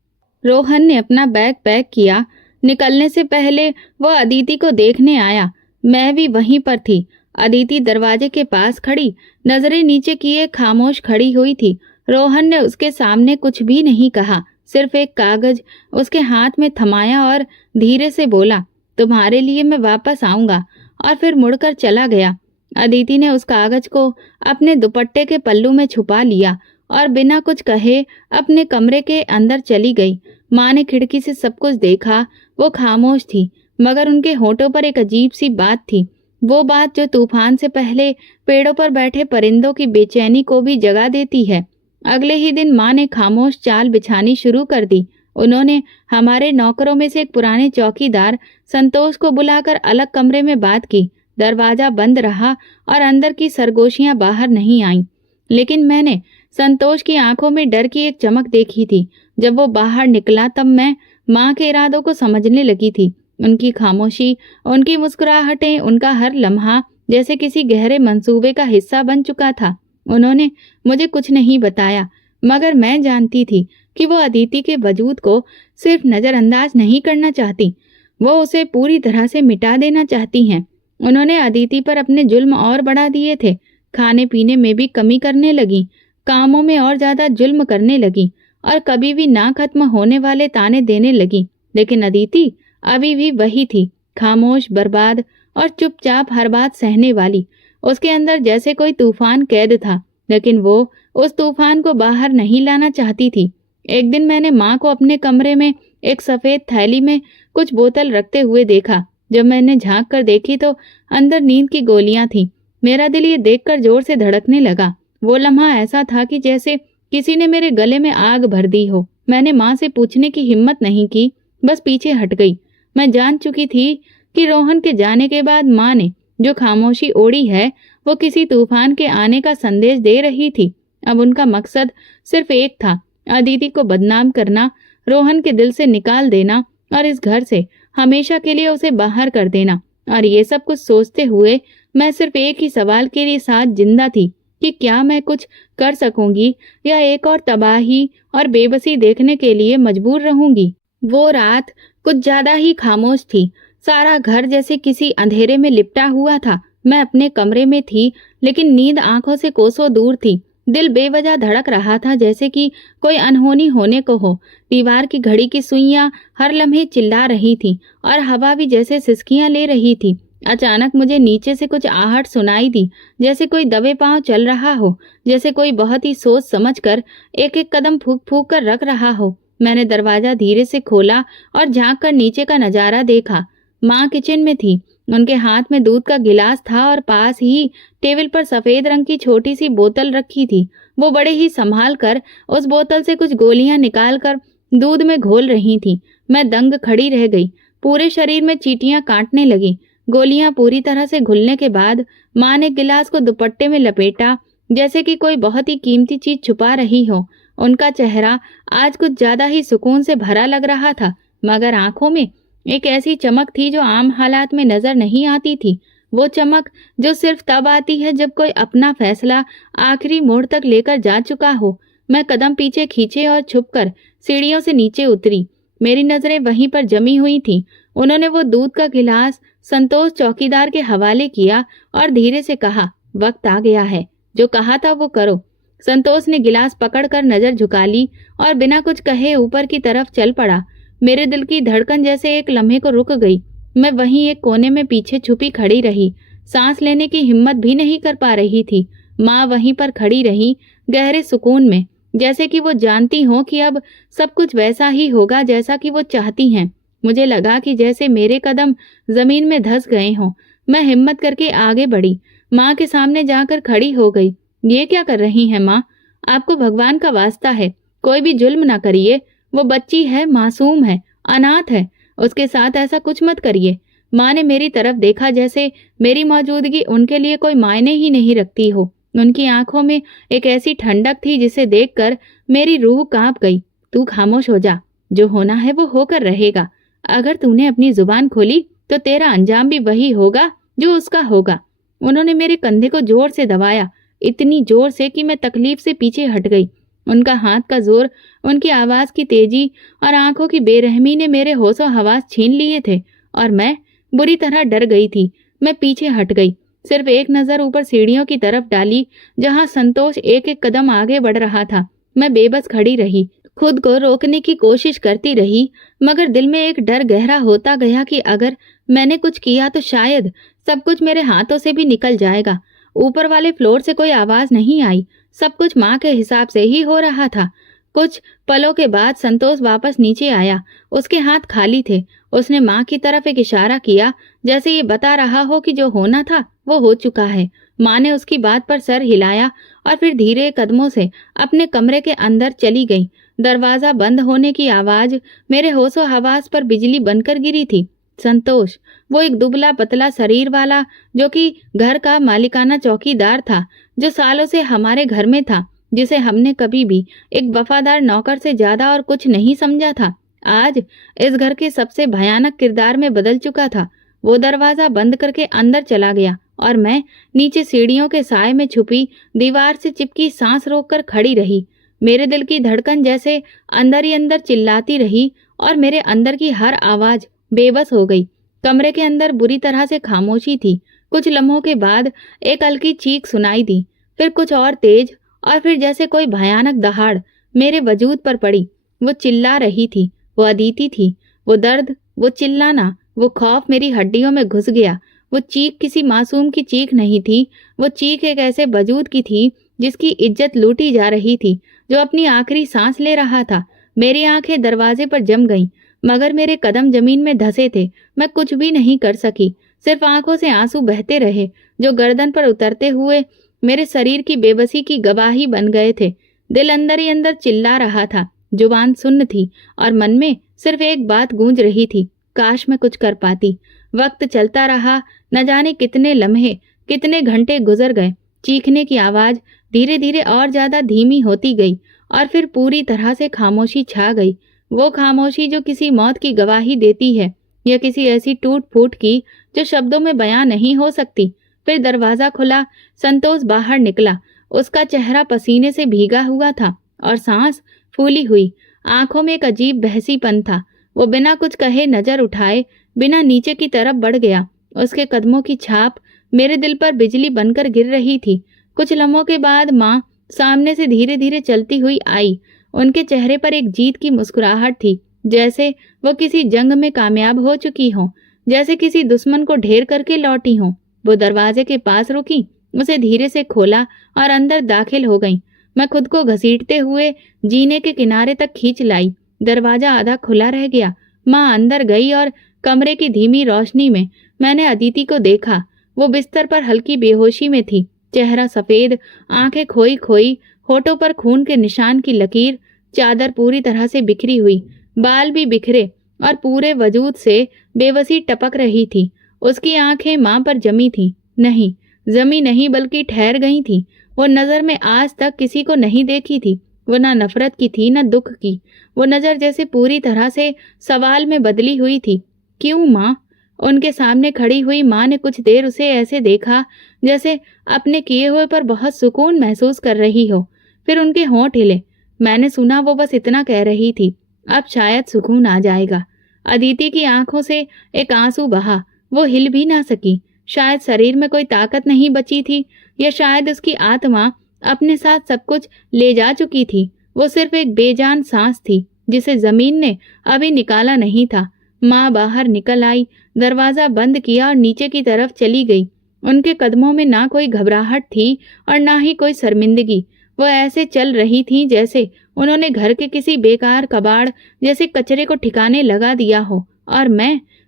रोहन ने अपना बैग पैक किया। निकलने से पहले वह अदिति को देखने आया। मैं भी वहीं पर थी। अदिति दरवाजे के पास खड़ी, नजरें नीचे किए खामोश खड़ी हुई थी। रोहन ने उसके सामने कुछ भी नहीं कहा, सिर्फ एक कागज उसके हाथ में थमाया और धीरे से बोला, तुम्हारे लिए मैं वापस आऊंगा, और फिर मुड़कर चला गया। अदिति ने उस कागज को अपने दुपट्टे के पल्लू में छुपा लिया और बिना कुछ कहे अपने कमरे के अंदर चली गई। माँ ने खिड़की से सब कुछ देखा। वो खामोश थी, मगर उनके होठों पर एक अजीब सी बात थी, वो बात जो तूफान से पहले पेड़ों पर बैठे परिंदों की बेचैनी को भी जगा देती है। अगले ही दिन माँ ने खामोश चाल बिछानी शुरू कर दी। उन्होंने हमारे नौकरों में से एक पुराने चौकीदार संतोष को बुलाकर अलग कमरे में बात की। दरवाजा बंद रहा और अंदर की सरगोशियां बाहर नहीं आईं। लेकिन मैंने संतोष की आंखों में डर की एक चमक देखी थी। जब वो बाहर निकला तब मैं माँ के इरादों को समझने लगी थी। उनकी खामोशी, उनकी मुस्कुराहटें, उनका हर लम्हा जैसे किसी गहरे मंसूबे का हिस्सा बन चुका था। उन्होंने मुझे कुछ नहीं बताया, मगर मैं जानती थी कि वो अदिति के वजूद को सिर्फ नजरअंदाज नहीं करना चाहती, वो उसे पूरी तरह से मिटा देना चाहती हैं। उन्होंने अदिति पर अपने जुल्म और बढ़ा दिए थे। खाने पीने में भी कमी करने लगी, कामों में और ज्यादा जुल्म करने लगी और कभी भी ना खत्म होने वाले ताने देने लगी। लेकिन अदिति अभी भी वही थी, खामोश, बर्बाद और चुपचाप हर बात सहने वाली। उसके अंदर जैसे कोई तूफान कैद था, लेकिन वो उस तूफान को बाहर नहीं लाना चाहती थी। एक दिन मैंने माँ को अपने कमरे में एक सफेद थैली में कुछ बोतल रखते हुए देखा। जब मैंने झांक कर देखी तो अंदर नींद की गोलियां थीं। मेरा दिल ये देखकर जोर से धड़कने लगा। वो लम्हा ऐसा था कि जैसे किसी ने मेरे गले में आग भर दी हो। मैंने माँ से पूछने की हिम्मत नहीं की, बस पीछे हट गई। मैं जान चुकी थी कि रोहन के जाने के बाद माँ ने जो खामोशी ओढ़ी है वो किसी तूफान के आने का संदेश दे रही थी। अब उनका मकसद सिर्फ एक था, अदिति को बदनाम करना, रोहन के दिल से निकाल देना और इस घर से हमेशा के लिए उसे बाहर कर देना। और ये सब कुछ सोचते हुए मैं सिर्फ एक ही सवाल के लिए साथ जिंदा थी कि क्या मैं कुछ कर सकूंगी या एक और तबाही और बेबसी देखने के लिए मजबूर रहूंगी। वो रात कुछ ज्यादा ही खामोश थी। सारा घर जैसे किसी अंधेरे में लिपटा हुआ था। मैं अपने कमरे में थी, लेकिन नींद आंखों से कोसों दूर थी। दिल बेवजह धड़क रहा था, जैसे कि कोई अनहोनी होने को हो। दीवार की घड़ी की सुइयां हर लम्हे चिल्ला रही थीं और हवा भी जैसे सिसकियां ले रही थी। अचानक मुझे नीचे से कुछ आहट सुनाई दी, जैसे कोई दबे पांव चल रहा हो, जैसे कोई बहुत ही सोच समझ कर एक एक कदम फूक फूक कर रख रहा हो। मैंने दरवाजा धीरे से खोला और झांक कर नीचे का नजारा देखा। माँ किचन में थी। उनके हाथ में दूध का गिलास था और पास ही टेबल पर सफेद रंग की छोटी सी बोतल रखी थी। वो बड़े ही संभाल कर उस बोतल से कुछ गोलियां निकाल कर दूध में घोल रही थी। मैं दंग खड़ी रह गई। पूरे शरीर में चींटियां काटने लगी। गोलियां पूरी तरह से घुलने के बाद माँ ने गिलास को दुपट्टे में लपेटा, जैसे कि कोई बहुत ही कीमती चीज छुपा रही हो। उनका चेहरा आज कुछ ज्यादा ही सुकून से भरा लग रहा था, मगर आंखों में एक ऐसी चमक थी जो आम हालात में नजर नहीं आती थी। वो चमक जो सिर्फ तब आती है जब कोई अपना फैसला आखिरी मोड़ तक लेकर जा चुका हो। मैं कदम पीछे खींचे और छुपकर सीढ़ियों से नीचे उतरी। मेरी नजरें वहीं पर जमी हुई थीं। उन्होंने वो दूध का गिलास संतोष चौकीदार के हवाले किया और धीरे से कहा, वक्त आ गया है, जो कहा था वो करो। संतोष ने गिलास पकड़कर नजर झुका ली और बिना कुछ कहे ऊपर की तरफ चल पड़ा। मेरे दिल की धड़कन जैसे एक लम्हे को रुक गई। मैं वहीं एक कोने में पीछे छुपी खड़ी रही, सांस लेने की हिम्मत भी नहीं कर पा रही थी। माँ वहीं पर खड़ी रही, गहरे सुकून में, जैसे कि वो जानती हो कि अब सब कुछ वैसा ही होगा जैसा कि वो चाहती हैं। मुझे लगा कि जैसे मेरे कदम जमीन में धंस गए हों। मैं हिम्मत करके आगे बढ़ी, माँ के सामने जाकर खड़ी हो गई। ये क्या कर रही हैं माँ? आपको भगवान का वास्ता है, कोई भी जुल्म ना करिए। वो बच्ची है, मासूम है, अनाथ है, उसके साथ ऐसा कुछ मत करिए। माँ ने मेरी तरफ देखा, जैसे मेरी मौजूदगी उनके लिए कोई मायने ही नहीं रखती हो। उनकी आंखों में एक ऐसी ठंडक थी जिसे देखकर मेरी रूह कांप गई। तू खामोश हो जा, जो होना है वो होकर रहेगा। अगर तूने अपनी जुबान खोली तो तेरा अंजाम भी वही होगा जो उसका होगा। उन्होंने मेरे कंधे को जोर से दबाया, इतनी जोर से कि मैं तकलीफ से पीछे हट गई। उनका हाथ का जोर, उनकी आवाज की तेजी और आंखों की बेरहमी ने मेरे होशो हवास छीन लिए थे और मैं बुरी तरह डर गई थी। मैं पीछे हट गई, सिर्फ एक नजर ऊपर सीढ़ियों की तरफ डाली जहां संतोष एक एक कदम आगे बढ़ रहा था। मैं बेबस खड़ी रही, खुद को रोकने की कोशिश करती रही, मगर दिल में एक डर गहरा होता गया कि अगर मैंने कुछ किया तो शायद सब कुछ मेरे हाथों से भी निकल जाएगा। ऊपर वाले फ्लोर से कोई आवाज नहीं आई, सब कुछ माँ के हिसाब से ही हो रहा था। कुछ पलों के बाद संतोष वापस नीचे आया। उसके हाथ खाली थे। उसने माँ की तरफ एक इशारा किया, जैसे ये बता रहा हो कि जो होना था वो हो चुका है। माँ ने उसकी बात पर सर हिलाया और फिर धीरे कदमों से अपने कमरे के अंदर चली गई। दरवाजा बंद होने की आवाज मेरे होशो हवास पर बिजली बनकर गिरी थी। संतोष, वो एक दुबला पतला शरीर वाला, जो कि घर का मालिकाना चौकीदार था, जो सालों से हमारे घर में था, जिसे हमने कभी भी एक वफादार नौकर से ज्यादा और कुछ नहीं समझा था, आज इस घर के सबसे भयानक किरदार में बदल चुका था। वो दरवाजा बंद करके अंदर चला गया और मैं नीचे सीढ़ियों के साए में छुपी दीवार से चिपकी सांस रोककर खड़ी रही। मेरे दिल की धड़कन जैसे अंदर ही अंदर चिल्लाती रही और मेरे अंदर की हर आवाज बेबस हो गई। कमरे के अंदर बुरी तरह से खामोशी थी। कुछ लम्हों के बाद एक हल्की चीख सुनाई दी, फिर कुछ और तेज, और फिर जैसे कोई भयानक दहाड़ मेरे वजूद पर पड़ी। वो चिल्ला रही थी, वो अदिति थी। वो दर्द, वो चिल्लाना, वो खौफ मेरी हड्डियों में घुस गया। वो चीख किसी मासूम की चीख नहीं थी। वो चीख एक ऐसे वजूद की थी जिसकी इज्जत लूटी जा रही थी, जो अपनी आखिरी सांस ले रहा था। मेरी आंखें दरवाजे पर जम गईं, मगर मेरे कदम जमीन में धंसे थे। मैं कुछ भी नहीं कर सकी, सिर्फ आंखों से आंसू बहते रहे, जो गर्दन पर उतरते हुए मेरे शरीर की बेबसी की गवाही बन गए थे। दिल अंदर ही अंदर चिल्ला रहा था, जुबान सुन्न थी और मन में सिर्फ एक बात गूंज रही थी, काश मैं कुछ कर पाती। वक्त चलता रहा, न जाने कितने लम्हे, कितने घंटे गुजर गए। चीखने की आवाज धीरे धीरे और ज्यादा धीमी होती गई और फिर पूरी तरह से खामोशी छा गई। वो खामोशी जो किसी मौत की गवाही देती है, या किसी ऐसी टूट फूट की जो शब्दों में बयां नहीं हो सकती। फिर दरवाजा खुला, संतोष बाहर निकला। उसका चेहरा पसीने से भीगा हुआ था और सांस फूली हुई, आंखों में एक अजीब बहसीपन था। वो बिना कुछ कहे नजर उठाए बिना नीचे की तरफ बढ़ गया। उसके कदमों की छाप मेरे दिल पर बिजली बनकर गिर रही थी। कुछ लम्हों के बाद माँ सामने से धीरे धीरे चलती हुई आई। उनके चेहरे पर एक जीत की मुस्कुराहट थी, जैसे वो किसी जंग में कामयाब हो चुकी हों, जैसे किसी दुश्मन को ढेर करके लौटी हों। वो दरवाजे के पास रुकी, उसे धीरे से खोला और अंदर दाखिल हो गईं। मैं खुद को घसीटते हुए जीने के किनारे तक खींच लाई। दरवाजा आधा खुला रह गया। माँ अंदर गई और कमरे की धीमी रोशनी में मैंने अदिति को देखा। वो बिस्तर पर हल्की बेहोशी में थी, चेहरा सफेद, आंखें खोई खोई, होठों पर खून के निशान की लकीर, चादर पूरी तरह से बिखरी हुई, बाल भी बिखरे और पूरे वजूद से बेबसी टपक रही थी। उसकी आंखें माँ पर जमी थीं। नहीं, जमी नहीं बल्कि ठहर गई थीं। वो नजर में आज तक किसी को नहीं देखी थी। वो ना नफरत की थी न दुख की। वो नजर जैसे पूरी तरह से सवाल में बदली हुई थी। क्यों माँ? उनके सामने खड़ी हुई माँ ने कुछ देर उसे ऐसे देखा जैसे अपने किए हुए पर बहुत सुकून महसूस कर रही हो। फिर उनके होंठ हिले। मैंने सुना वो बस इतना कह रही थी, अब शायद सुकून आ जाएगा। अदिति की आंखों से एक आंसू बहा। वो हिल भी ना सकी। शायद शरीर में कोई ताकत नहीं बची थी, या शायद उसकी आत्मा अपने साथ सब कुछ ले जा चुकी थी। वो सिर्फ एक बेजान सांस थी जिसे जमीन ने अभी निकाला नहीं था। माँ बाहर निकल आई, दरवाजा बंद किया और नीचे की तरफ चली गई। उनके कदमों में ना कोई घबराहट थी और ना ही कोई शर्मिंदगी। वो ऐसे चल रही थी जैसे उन्होंने घर के किसी बेकार कबाड़ जैसे कचरे को ठिकाने लगा दिया हो। और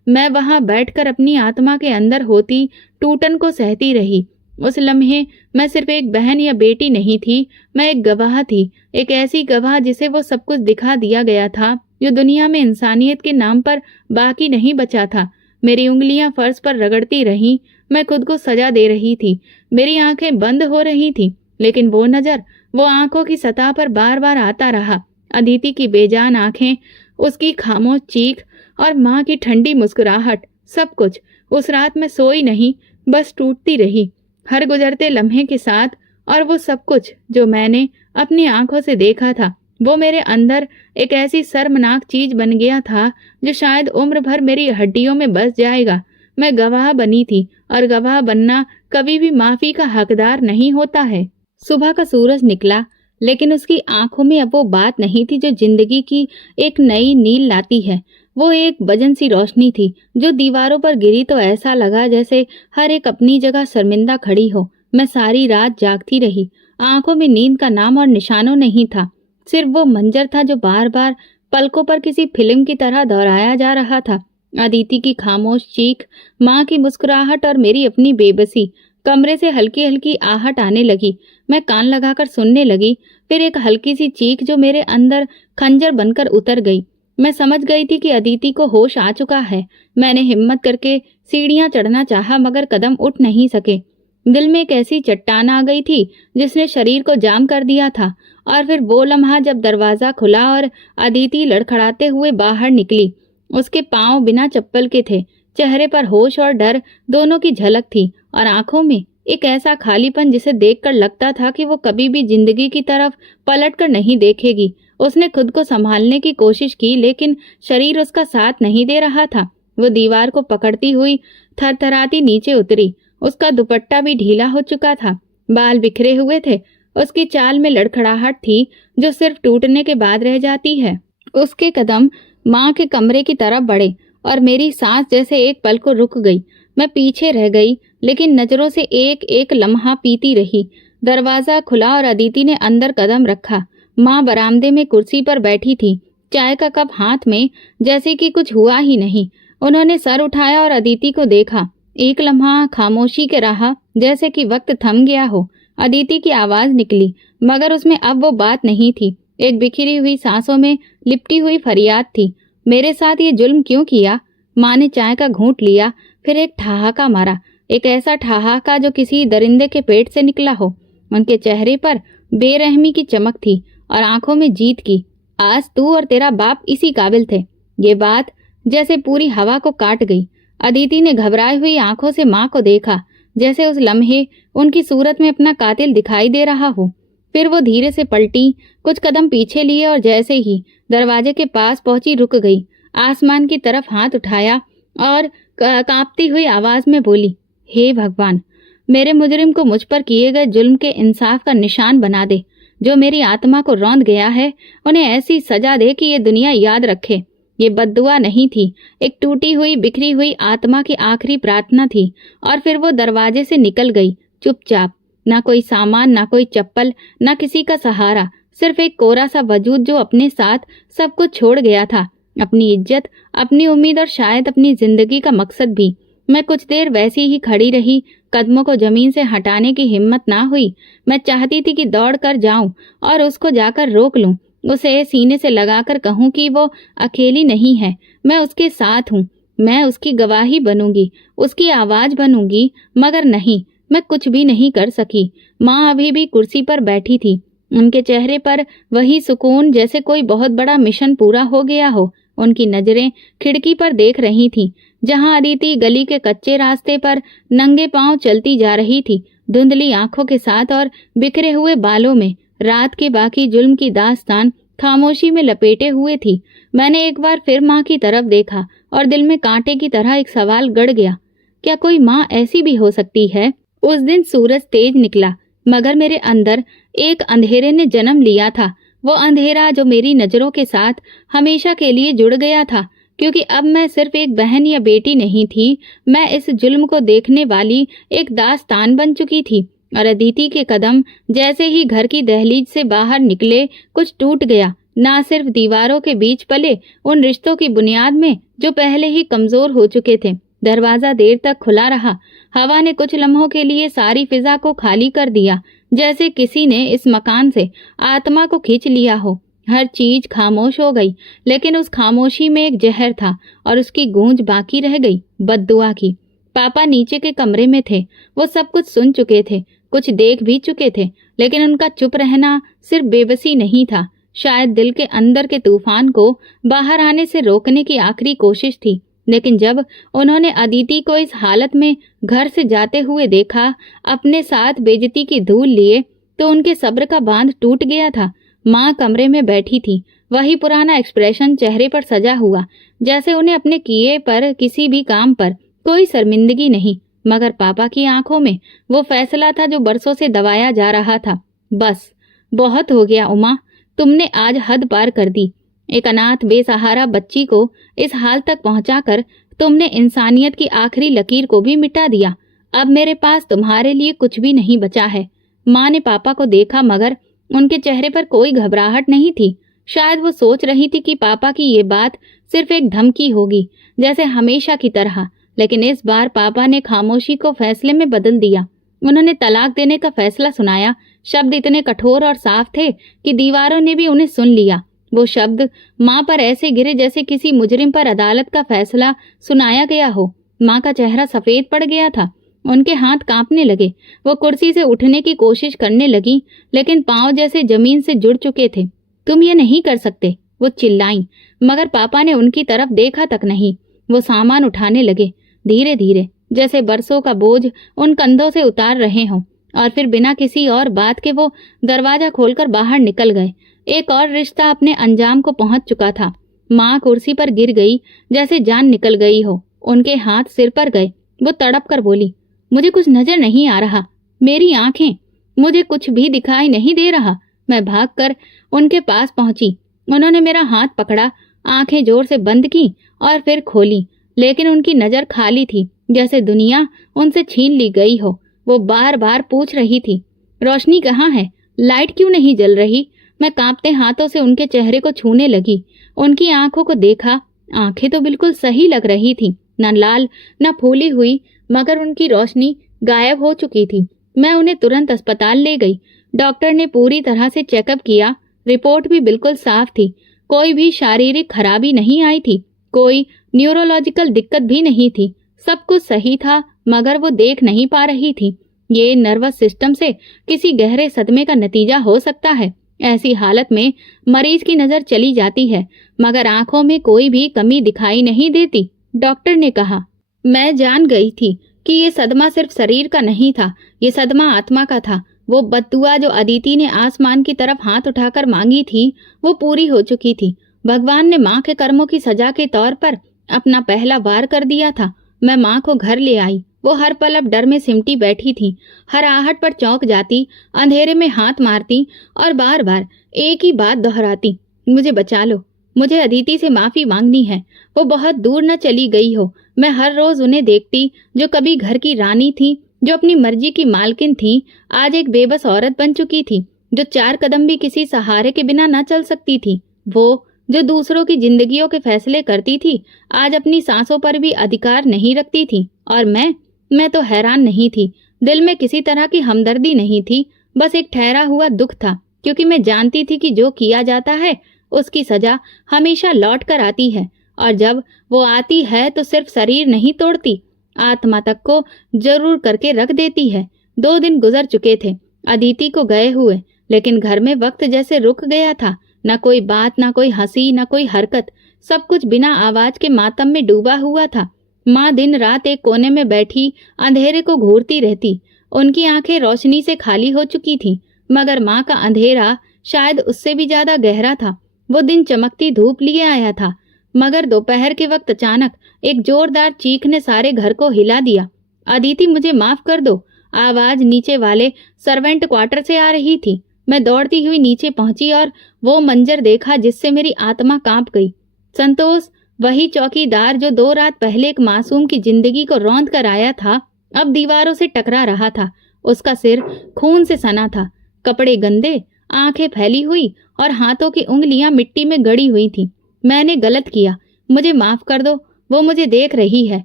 मैं वहां बैठकर अपनी आत्मा के अंदर होती टूटन को सहती रही। उस लम्हे मैं सिर्फ एक बहन या बेटी नहीं थी, मैं एक गवाह थी। एक ऐसी गवाह जिसे वो सब कुछ दिखा दिया गया था जो दुनिया में इंसानियत के नाम पर बाकी नहीं बचा था। मेरी उंगलियां फर्श पर रगड़ती रहीं। मैं खुद को सजा दे रही थी। मेरी आंखें बंद हो रही थीं, लेकिन वो नजर, वो आंखों की सतह पर बार बार आता रहा। अदिति की बेजान आंखें, उसकी खामोश चीख और माँ की ठंडी मुस्कुराहट, सब कुछ। उस रात मैं सोई नहीं, बस टूटती रही हर गुजरते लम्हे के साथ। और वो सब कुछ जो मैंने अपनी आंखों से देखा था, वो मेरे अंदर एक ऐसी शर्मनाक चीज बन गया था जो शायद उम्र भर मेरी हड्डियों में बस जाएगा। मैं गवाह बनी थी, और गवाह बनना कभी भी माफी का हकदार नहीं होता है। सुबह का सूरज निकला, लेकिन उसकी आंखों में अब वो बात नहीं थी जो जिंदगी की एक नई नील लाती है। वो एक बजन सी रोशनी थी जो दीवारों पर गिरी तो ऐसा लगा जैसे हर एक अपनी जगह शर्मिंदा खड़ी हो। मैं सारी रात जागती रही। आंखों में नींद का नाम और निशानों नहीं था। सिर्फ वो मंजर था जो बार बार पलकों पर किसी फिल्म की तरह दोहराया जा रहा था। अदिति की खामोश चीख, माँ की मुस्कुराहट और मेरी अपनी बेबसी। कमरे से हल्की हल्की आहट आने लगी। मैं कान लगाकर सुनने लगी। फिर एक हल्की सी चीख जो मेरे अंदर खंजर बनकर उतर गई। मैं समझ गई थी कि अदिति को होश आ चुका है। मैंने हिम्मत करके सीढ़ियां चढ़ना चाहा, मगर कदम उठ नहीं सके। दिल में एक ऐसी चट्टान आ गई थी जिसने शरीर को जाम कर दिया था। और फिर वो लम्हा जब दरवाजा खुला और अदिति लड़खड़ाते हुए बाहर निकली। उसके पांव बिना चप्पल के थे। चेहरे पर होश और डर दोनों की झलक थी, और आंखों में एक ऐसा खालीपन जिसे देखकर लगता था कि वो कभी भी जिंदगी की तरफ पलटकर नहीं देखेगी। उसने खुद को संभालने की कोशिश की, लेकिन शरीर उसका साथ नहीं दे रहा था। वो दीवार को पकड़ती हुई थरथराती नीचे उतरी। उसका दुपट्टा भी ढीला हो चुका था, बाल बिखरे हुए थे। उसकी चाल में लड़खड़ाहट थी जो सिर्फ टूटने के बाद रह जाती है। उसके कदम माँ के कमरे की तरफ बढ़े, और मेरी सांस जैसे एक पल को रुक गई। मैं पीछे रह गई, लेकिन नजरों से एक एक लम्हा पीती रही। दरवाजा खुला और अदिति ने अंदर कदम रखा। माँ बरामदे में कुर्सी पर बैठी थी, चाय का कप हाथ में, जैसे कि कुछ हुआ ही नहीं। उन्होंने सर उठाया और अदिति को देखा। एक लम्हा खामोशी के रहा, जैसे कि वक्त थम गया हो। अदिति की आवाज निकली, मगर उसमें अब वो बात नहीं थी। एक बिखरी हुई सांसों में लिपटी हुई फरियाद थी। मेरे साथ ये जुल्म क्यों किया? माँ ने चाय का घूंट लिया, फिर एक ठहाका मारा। एक ऐसा ठहाका जो किसी दरिंदे के पेट से निकला हो। उनके चेहरे पर बेरहमी की चमक थी और आंखों में जीत की। आज तू और तेरा बाप इसी काबिल थे। ये बात जैसे पूरी हवा को काट गई। अदिति ने घबराई हुई आंखों से माँ को देखा, जैसे उस लम्हे उनकी सूरत में अपना कातिल दिखाई दे रहा हो। फिर वो धीरे से पलटी, कुछ कदम पीछे लिए और जैसे ही दरवाजे के पास पहुंची रुक गई। आसमान की तरफ हाथ उठाया और कांपती हुई आवाज में बोली, हे भगवान, मेरे मुजरिम को मुझ पर किए गए जुल्म के इंसाफ का निशान बना दे। जो मेरी आत्मा को रौंद गया है, उन्हें ऐसी सजा दे कि ये दुनिया याद रखे। ये बद्दुआ नहीं थी, एक टूटी हुई बिखरी हुई आत्मा की आखिरी प्रार्थना थी। और फिर वो दरवाजे से निकल गई, चुपचाप। ना कोई सामान, ना कोई चप्पल, ना किसी का सहारा, सिर्फ एक कोरा सा वजूद जो अपने साथ सब कुछ छोड़ गया था, अपनी इज्जत, अपनी उम्मीद और शायद अपनी जिंदगी का मकसद भी। मैं कुछ देर वैसी ही खड़ी रही, कदमों को जमीन से हटाने की हिम्मत ना हुई। मैं चाहती थी कि दौड़ कर जाऊं और उसको जाकर रोक लूं, उसे सीने से लगाकर कहूं कि वो अकेली नहीं है, मैं उसके साथ हूं। मैं उसकी गवाही बनूंगी, उसकी आवाज बनूंगी। मगर नहीं, मैं कुछ भी नहीं कर सकी। माँ अभी भी कुर्सी पर बैठी थी, उनके चेहरे पर वही सुकून जैसे कोई बहुत बड़ा मिशन पूरा हो गया हो। उनकी नजरें खिड़की पर देख रही थीं, जहां अदिति गली के कच्चे रास्ते पर नंगे पांव चलती जा रही थी, धुंधली आंखों के साथ और बिखरे हुए बालों में रात के बाकी जुल्म की दास्तान खामोशी में लपेटे हुए थी। मैंने एक बार फिर माँ की तरफ देखा और दिल में कांटे की तरह एक सवाल गड़ गया, क्या कोई माँ ऐसी भी हो सकती है? उस दिन सूरज तेज निकला, मगर मेरे अंदर एक अंधेरे ने जन्म लिया था। वो अंधेरा जो मेरी नजरों के साथ हमेशा के लिए जुड़ गया था, क्योंकि अब मैं सिर्फ एक बहन या बेटी नहीं थी, मैं इस जुल्म को देखने वाली एक दास्तान बन चुकी थी। और अदिति के कदम जैसे ही घर की दहलीज से बाहर निकले, कुछ टूट गया, ना सिर्फ दीवारों के बीच पले उन रिश्तों की बुनियाद में जो पहले ही कमजोर हो चुके थे। दरवाजा देर तक खुला रहा, हवा ने कुछ लम्हों के लिए सारी फिजा को खाली कर दिया, जैसे किसी ने इस मकान से आत्मा को खींच लिया हो। हर चीज खामोश हो गई, लेकिन उस खामोशी में एक जहर था और उसकी गूंज बाकी रह गई, बद्दुआ की। पापा नीचे के कमरे में थे, वो सब कुछ सुन चुके थे, कुछ देख भी चुके थे, लेकिन उनका चुप रहना सिर्फ बेबसी नहीं था, शायद दिल के अंदर के तूफान को बाहर आने से रोकने की आखिरी कोशिश थी। लेकिन जब उन्होंने अदिति को इस हालत में घर से जाते हुए देखा, अपने साथ बेइज्जती की धूल लिए, तो उनके सब्र का बांध टूट गया था। माँ कमरे में बैठी थी, वही पुराना एक्सप्रेशन चेहरे पर सजा हुआ, जैसे उन्हें अपने किए पर, किसी भी काम पर कोई शर्मिंदगी नहीं। मगर पापा की आंखों में वो फैसला था जो बरसों से दबाया जा रहा था। बस, बहुत हो गया उमा, तुमने आज हद पार कर दी। एक अनाथ बेसहारा बच्ची को इस हाल तक पहुंचाकर तुमने इंसानियत की आखिरी लकीर को भी मिटा दिया। अब मेरे पास तुम्हारे लिए कुछ भी नहीं बचा है। माँ ने पापा को देखा, मगर उनके चेहरे पर कोई घबराहट नहीं थी। शायद वो सोच रही थी कि पापा की ये बात सिर्फ एक धमकी होगी, जैसे हमेशा की तरह। लेकिन इस बार पापा ने खामोशी को फैसले में बदल दिया। उन्होंने तलाक देने का फैसला सुनाया। शब्द इतने कठोर और साफ थे कि दीवारों ने भी उन्हें सुन लिया। वो शब्द माँ पर ऐसे गिरे जैसे किसी मुजरिम पर अदालत का फैसला सुनाया गया हो। माँ का चेहरा सफेद पड़ गया था, उनके हाथ कांपने लगे। वो कुर्सी से उठने की कोशिश करने लगी, लेकिन पांव जैसे जमीन से जुड़ चुके थे। तुम ये नहीं कर सकते, वो चिल्लाईं, मगर पापा ने उनकी तरफ देखा तक नहीं। वो सामान उठाने लगे, धीरे धीरे, जैसे बरसों का बोझ उन कंधों से उतार रहे हों। और फिर बिना किसी और बात के वो दरवाजा खोलकर बाहर निकल गए। एक और रिश्ता अपने अंजाम को पहुंच चुका था। माँ कुर्सी पर गिर गई, जैसे जान निकल गई हो। उनके हाथ सिर पर गए। वो तड़प कर बोली, मुझे कुछ नजर नहीं आ रहा, मेरी आंखें, मुझे कुछ भी दिखाई नहीं दे रहा। मैं भागकर उनके पास पहुंची। उन्होंने मेरा हाथ पकड़ा, आंखें जोर से बंद की और फिर खोली, लेकिन उनकी नजर खाली थी, जैसे दुनिया उनसे छीन ली गई हो। वो बार बार पूछ रही थी, रोशनी कहाँ है, लाइट क्यों नहीं जल रही? मैं कांपते हाथों से उनके चेहरे को छूने लगी, उनकी आंखों को देखा। आंखें तो बिल्कुल सही लग रही थी, न लाल न फूली हुई, मगर उनकी रोशनी गायब हो चुकी थी। मैं उन्हें तुरंत अस्पताल ले गई। डॉक्टर ने पूरी तरह से चेकअप किया, रिपोर्ट भी बिल्कुल साफ थी। कोई भी शारीरिक खराबी नहीं आई थी, कोई न्यूरोलॉजिकल दिक्कत भी नहीं थी। सब कुछ सही था, मगर वो देख नहीं पा रही थी। ये नर्वस सिस्टम से किसी गहरे सदमे का नतीजा हो सकता है। ऐसी हालत में मरीज की नजर चली जाती है, मगर आंखों में कोई भी कमी दिखाई नहीं देती। डॉक्टर ने कहा, मैं जान गई थी कि ये सदमा सिर्फ शरीर का नहीं था, ये सदमा आत्मा का था। वो बद्दुआ जो अदिति ने आसमान की तरफ हाथ उठाकर मांगी थी, वो पूरी हो चुकी थी। भगवान ने माँ के कर्मों की सजा के तौर पर अपना पहला वार कर दिया था। मैं माँ को घर ले आई वो हर पल अब डर में सिमटी बैठी थीं। हर आहट पर चौंक जाती, अंधेरे में हाथ मारती और बार बार एक ही बात दोहराती, मुझे बचा लो, मुझे अदिति से माफी मांगनी है। वो बहुत दूर न चली गई हो। मैं हर रोज उन्हें देखती, जो कभी घर की रानी थी, जो अपनी मर्जी की मालकिन थी, आज एक बेबस औरत बन चुकी थी, जो 4 कदम भी किसी सहारे के बिना न चल सकती थी। वो जो दूसरों की जिंदगियों के फैसले करती थी, आज अपनी सांसों पर भी अधिकार नहीं रखती थी। और मैं तो हैरान नहीं थी। दिल में किसी तरह की हमदर्दी नहीं थी, बस एक ठहरा हुआ दुख था, क्योंकि मैं जानती थी कि जो किया जाता है उसकी सजा हमेशा लौट कर आती है, और जब वो आती है तो सिर्फ शरीर नहीं तोड़ती, आत्मा तक को जरूर करके रख देती है। 2 दिन गुजर चुके थे अदिति को गए हुए, लेकिन घर में वक्त जैसे रुक गया था। न कोई बात, न कोई हंसी, न कोई हरकत, सब कुछ बिना आवाज के मातम में डूबा हुआ था। माँ दिन रात एक कोने में बैठी अंधेरे को घूरती रहती। उनकी आंखें रोशनी से खाली हो चुकी थीं, मगर माँ का अंधेरा शायद उससे भी ज्यादा गहरा था। वो दिन चमकती धूप लिए आया था, मगर दोपहर के वक्त अचानक एक जोरदार चीख ने सारे घर को हिला दिया। अदिति, मुझे माफ कर दो। आवाज नीचे वाले सर्वेंट क्वार्टर से आ रही थी। मैं दौड़ती हुई नीचे पहुंची और वो मंजर देखा जिससे मेरी आत्मा कांप गई। संतोष, वही चौकीदार जो 2 रात पहले एक मासूम की जिंदगी को रौंद कर आया था, अब दीवारों से टकरा रहा था। उसका सिर खून से सना था, कपड़े गंदे, आंखें फैली हुई और हाथों की उंगलियां मिट्टी में गड़ी हुई थीं। मैंने गलत किया, मुझे माफ कर दो। वो मुझे देख रही है,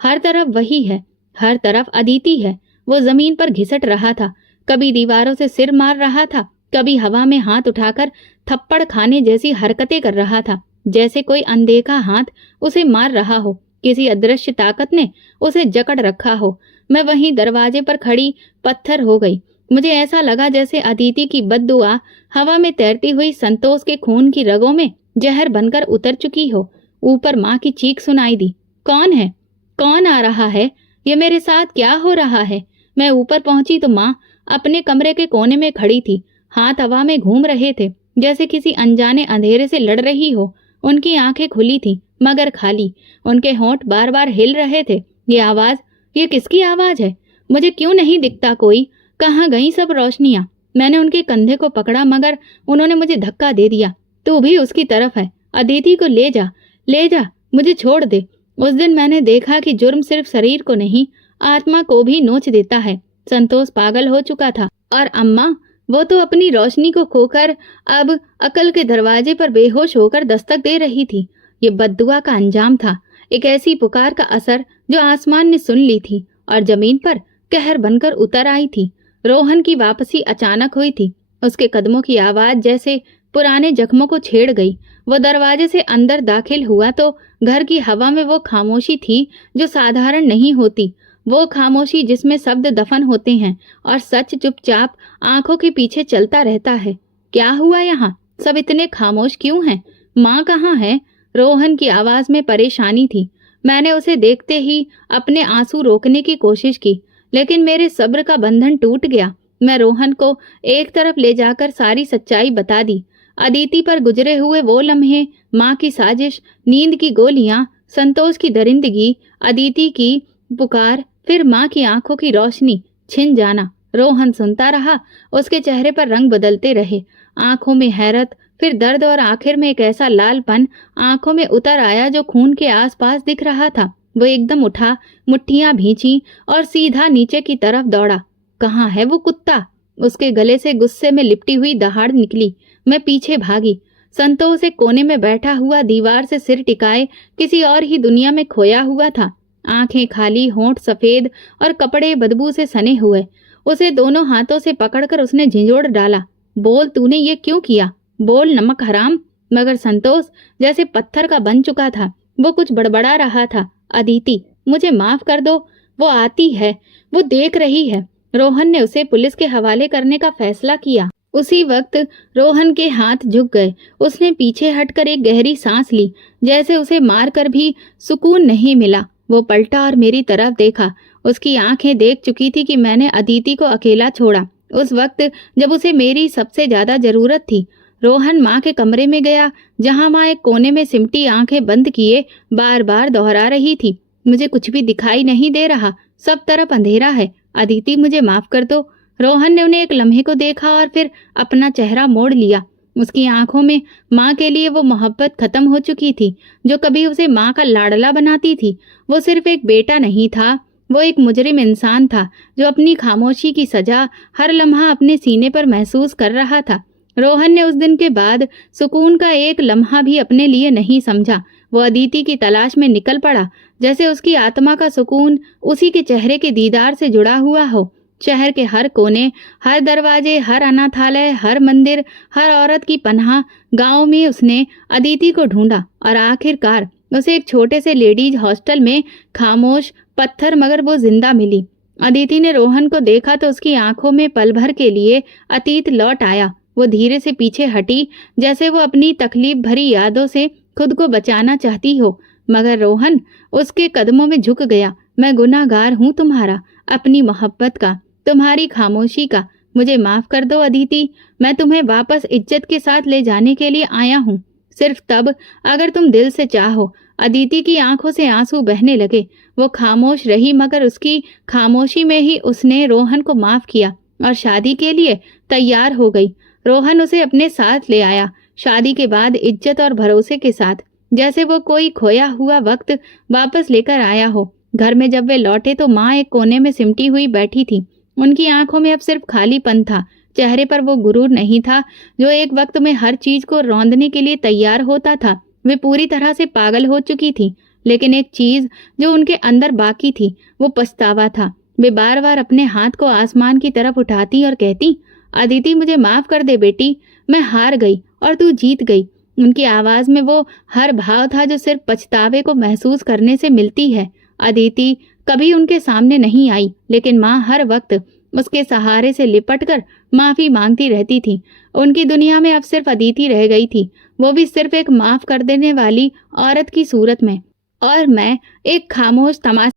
हर तरफ वही है, हर तरफ अदिति है। वो जमीन पर घिसट रहा था, कभी दीवारों से सिर मार रहा था, कभी हवा में हाथ उठाकर थप्पड़ खाने जैसी हरकतें कर रहा था, जैसे कोई अनदेखा हाथ उसे मार रहा हो, किसी अदृश्य ताकत ने उसे जकड़ रखा हो। मैं वहीं दरवाजे पर खड़ी पत्थर हो गई। मुझे ऐसा लगा जैसे अदिति की बद्दुआ हवा में तैरती हुई संतोष के खून की रगों में जहर बनकर उतर चुकी हो। ऊपर माँ की चीख सुनाई दी, कौन है? कौन आ रहा है? ये मेरे साथ क्या हो रहा है? मैं ऊपर पहुंची तो माँ अपने कमरे के कोने में खड़ी थी। हाथ हवा में घूम रहे थे, जैसे किसी अनजाने अंधेरे से लड़ रही हो। उनकी आंखें खुली थीं, मगर खाली। उनके होंठ बार बार हिल रहे थे। ये आवाज, ये किसकी आवाज है? मुझे क्यों नहीं दिखता कोई? कहाँ गई सब रोशनियां? मैंने उनके कंधे को पकड़ा, मगर उन्होंने मुझे धक्का दे दिया। तू भी उसकी तरफ है, अदिति को ले जा, ले जा, मुझे छोड़ दे। उस दिन मैंने देखा कि जुर्म सिर्फ शरीर को नहीं, आत्मा को भी नोच देता है। संतोष पागल हो चुका था, और अम्मा, वो तो अपनी रोशनी को खोकर अब अकल के दरवाजे पर बेहोश होकर दस्तक दे रही थी। ये बद्दुआ का अंजाम था, एक ऐसी पुकार का असर जो आसमान ने सुन ली थी और जमीन पर कहर बनकर उतर आई थी। रोहन की वापसी अचानक हुई थी। उसके कदमों की आवाज जैसे पुराने जख्मों को छेड़ गई। वो दरवाजे से अंदर दाखिल हुआ तो घर की हवा में वो खामोशी थी जो साधारण नहीं होती। वो खामोशी जिसमें शब्द दफन होते हैं और सच चुपचाप आंखों के पीछे चलता रहता है। क्या हुआ यहाँ? सब इतने खामोश क्यों हैं? माँ कहाँ है? रोहन की आवाज में परेशानी थी। मैंने उसे देखते ही अपने आंसू रोकने की कोशिश की, लेकिन मेरे सब्र का बंधन टूट गया। मैं रोहन को एक तरफ ले जाकर सारी सच्चाई बता दी। अदिति पर गुजरे हुए वो लम्हे, माँ की साजिश, नींद की गोलियां, संतोष की दरिंदगी, अदिति की पुकार, फिर माँ की आंखों की रोशनी छिन जाना। रोहन सुनता रहा, उसके चेहरे पर रंग बदलते रहे, आंखों में हैरत, फिर दर्द, और आखिर में एक ऐसा लालपन आंखों में उतर आया जो खून के आसपास दिख रहा था। वो एकदम उठा, मुट्ठियां भींची और सीधा नीचे की तरफ दौड़ा। कहाँ है वो कुत्ता? उसके गले से गुस्से में लिपटी हुई दहाड़ निकली। मैं पीछे भागी। संतोष एक कोने में बैठा हुआ, दीवार से सिर टिकाए, किसी और ही दुनिया में खोया हुआ था। आंखें खाली, होंठ सफेद और कपड़े बदबू से सने हुए। उसे दोनों हाथों से पकड़कर उसने झिंझोड़ डाला। बोल, तूने ये क्यों किया? बोल, नमक हराम। मगर संतोष जैसे पत्थर का बन चुका था। वो कुछ बड़बड़ा रहा था। अदिति, मुझे माफ कर दो, वो आती है, वो देख रही है। रोहन ने उसे पुलिस के हवाले करने का फैसला किया। उसी वक्त रोहन के हाथ झुक गए। उसने पीछे हटकर एक गहरी सांस ली, जैसे उसे मारकर भी सुकून नहीं मिला। वो पलटा और मेरी तरफ देखा। उसकी आंखें देख चुकी थी कि मैंने अदिति को अकेला छोड़ा, उस वक्त जब उसे मेरी सबसे ज्यादा जरूरत थी। रोहन माँ के कमरे में गया, जहां माँ एक कोने में सिमटी आंखें बंद किए बार बार दोहरा रही थी, मुझे कुछ भी दिखाई नहीं दे रहा, सब तरफ अंधेरा है। अदिति, मुझे माफ कर दो। रोहन ने उन्हें एक लम्हे को देखा और फिर अपना चेहरा मोड़ लिया। उसकी आंखों में माँ के लिए वो मोहब्बत खत्म हो चुकी थी जो कभी उसे माँ का लाडला बनाती थी। वो सिर्फ एक बेटा नहीं था, वो एक मुजरिम इंसान था जो अपनी खामोशी की सजा हर लम्हा अपने सीने पर महसूस कर रहा था। रोहन ने उस दिन के बाद सुकून का एक लम्हा भी अपने लिए नहीं समझा। वो अदिति की तलाश में निकल पड़ा, जैसे उसकी आत्मा का सुकून उसी के चेहरे के दीदार से जुड़ा हुआ हो। शहर के हर कोने, हर दरवाजे, हर अनाथालय, हर मंदिर, हर औरत की पनाह गांव में उसने अदिति को ढूंढा और आखिरकार उसे एक छोटे से लेडीज हॉस्टल में खामोश पत्थर मगर वो जिंदा मिली। अदिति ने रोहन को देखा तो उसकी आंखों में पल भर के लिए अतीत लौट आया। वो धीरे से पीछे हटी, जैसे वो अपनी तकलीफ भरी यादों से खुद को बचाना चाहती हो, मगर रोहन उसके कदमों में झुक गया। मैं गुनाहगार हूँ तुम्हारा, अपनी मोहब्बत का, तुम्हारी खामोशी का। मुझे माफ कर दो अदिति। मैं तुम्हें वापस इज्जत के साथ ले जाने के लिए आया हूँ, सिर्फ तब अगर तुम दिल से चाहो। अदिति की आंखों से आंसू बहने लगे। वो खामोश रही, मगर उसकी खामोशी में ही उसने रोहन को माफ किया और शादी के लिए तैयार हो गई। रोहन उसे अपने साथ ले आया, शादी के बाद इज्जत और भरोसे के साथ, जैसे वो कोई खोया हुआ वक्त वापस लेकर आया हो। घर में जब वे लौटे तो माँ एक कोने में सिमटी हुई बैठी थी। उनकी आंखों में अब सिर्फ खालीपन था। चेहरे पर वो गुरूर नहीं था जो एक वक्त में हर चीज को रौंदने के लिए तैयार होता था। वे पूरी तरह से पागल हो चुकी थी, लेकिन एक चीज जो उनके अंदर बाकी थी वो पछतावा था। वे बार बार अपने हाथ को आसमान की तरफ उठाती और कहती, अदिति, मुझे माफ कर दे बेटी, मैं हार गई और तू जीत गई। उनकी आवाज में वो हर भाव था जो सिर्फ पछतावे को महसूस करने से मिलती है। अदिति कभी उनके सामने नहीं आई, लेकिन माँ हर वक्त उसके सहारे से लिपटकर माफी मांगती रहती थी। उनकी दुनिया में अब सिर्फ अदिति रह गई थी, वो भी सिर्फ एक माफ कर देने वाली औरत की सूरत में, और मैं एक खामोश तमाशा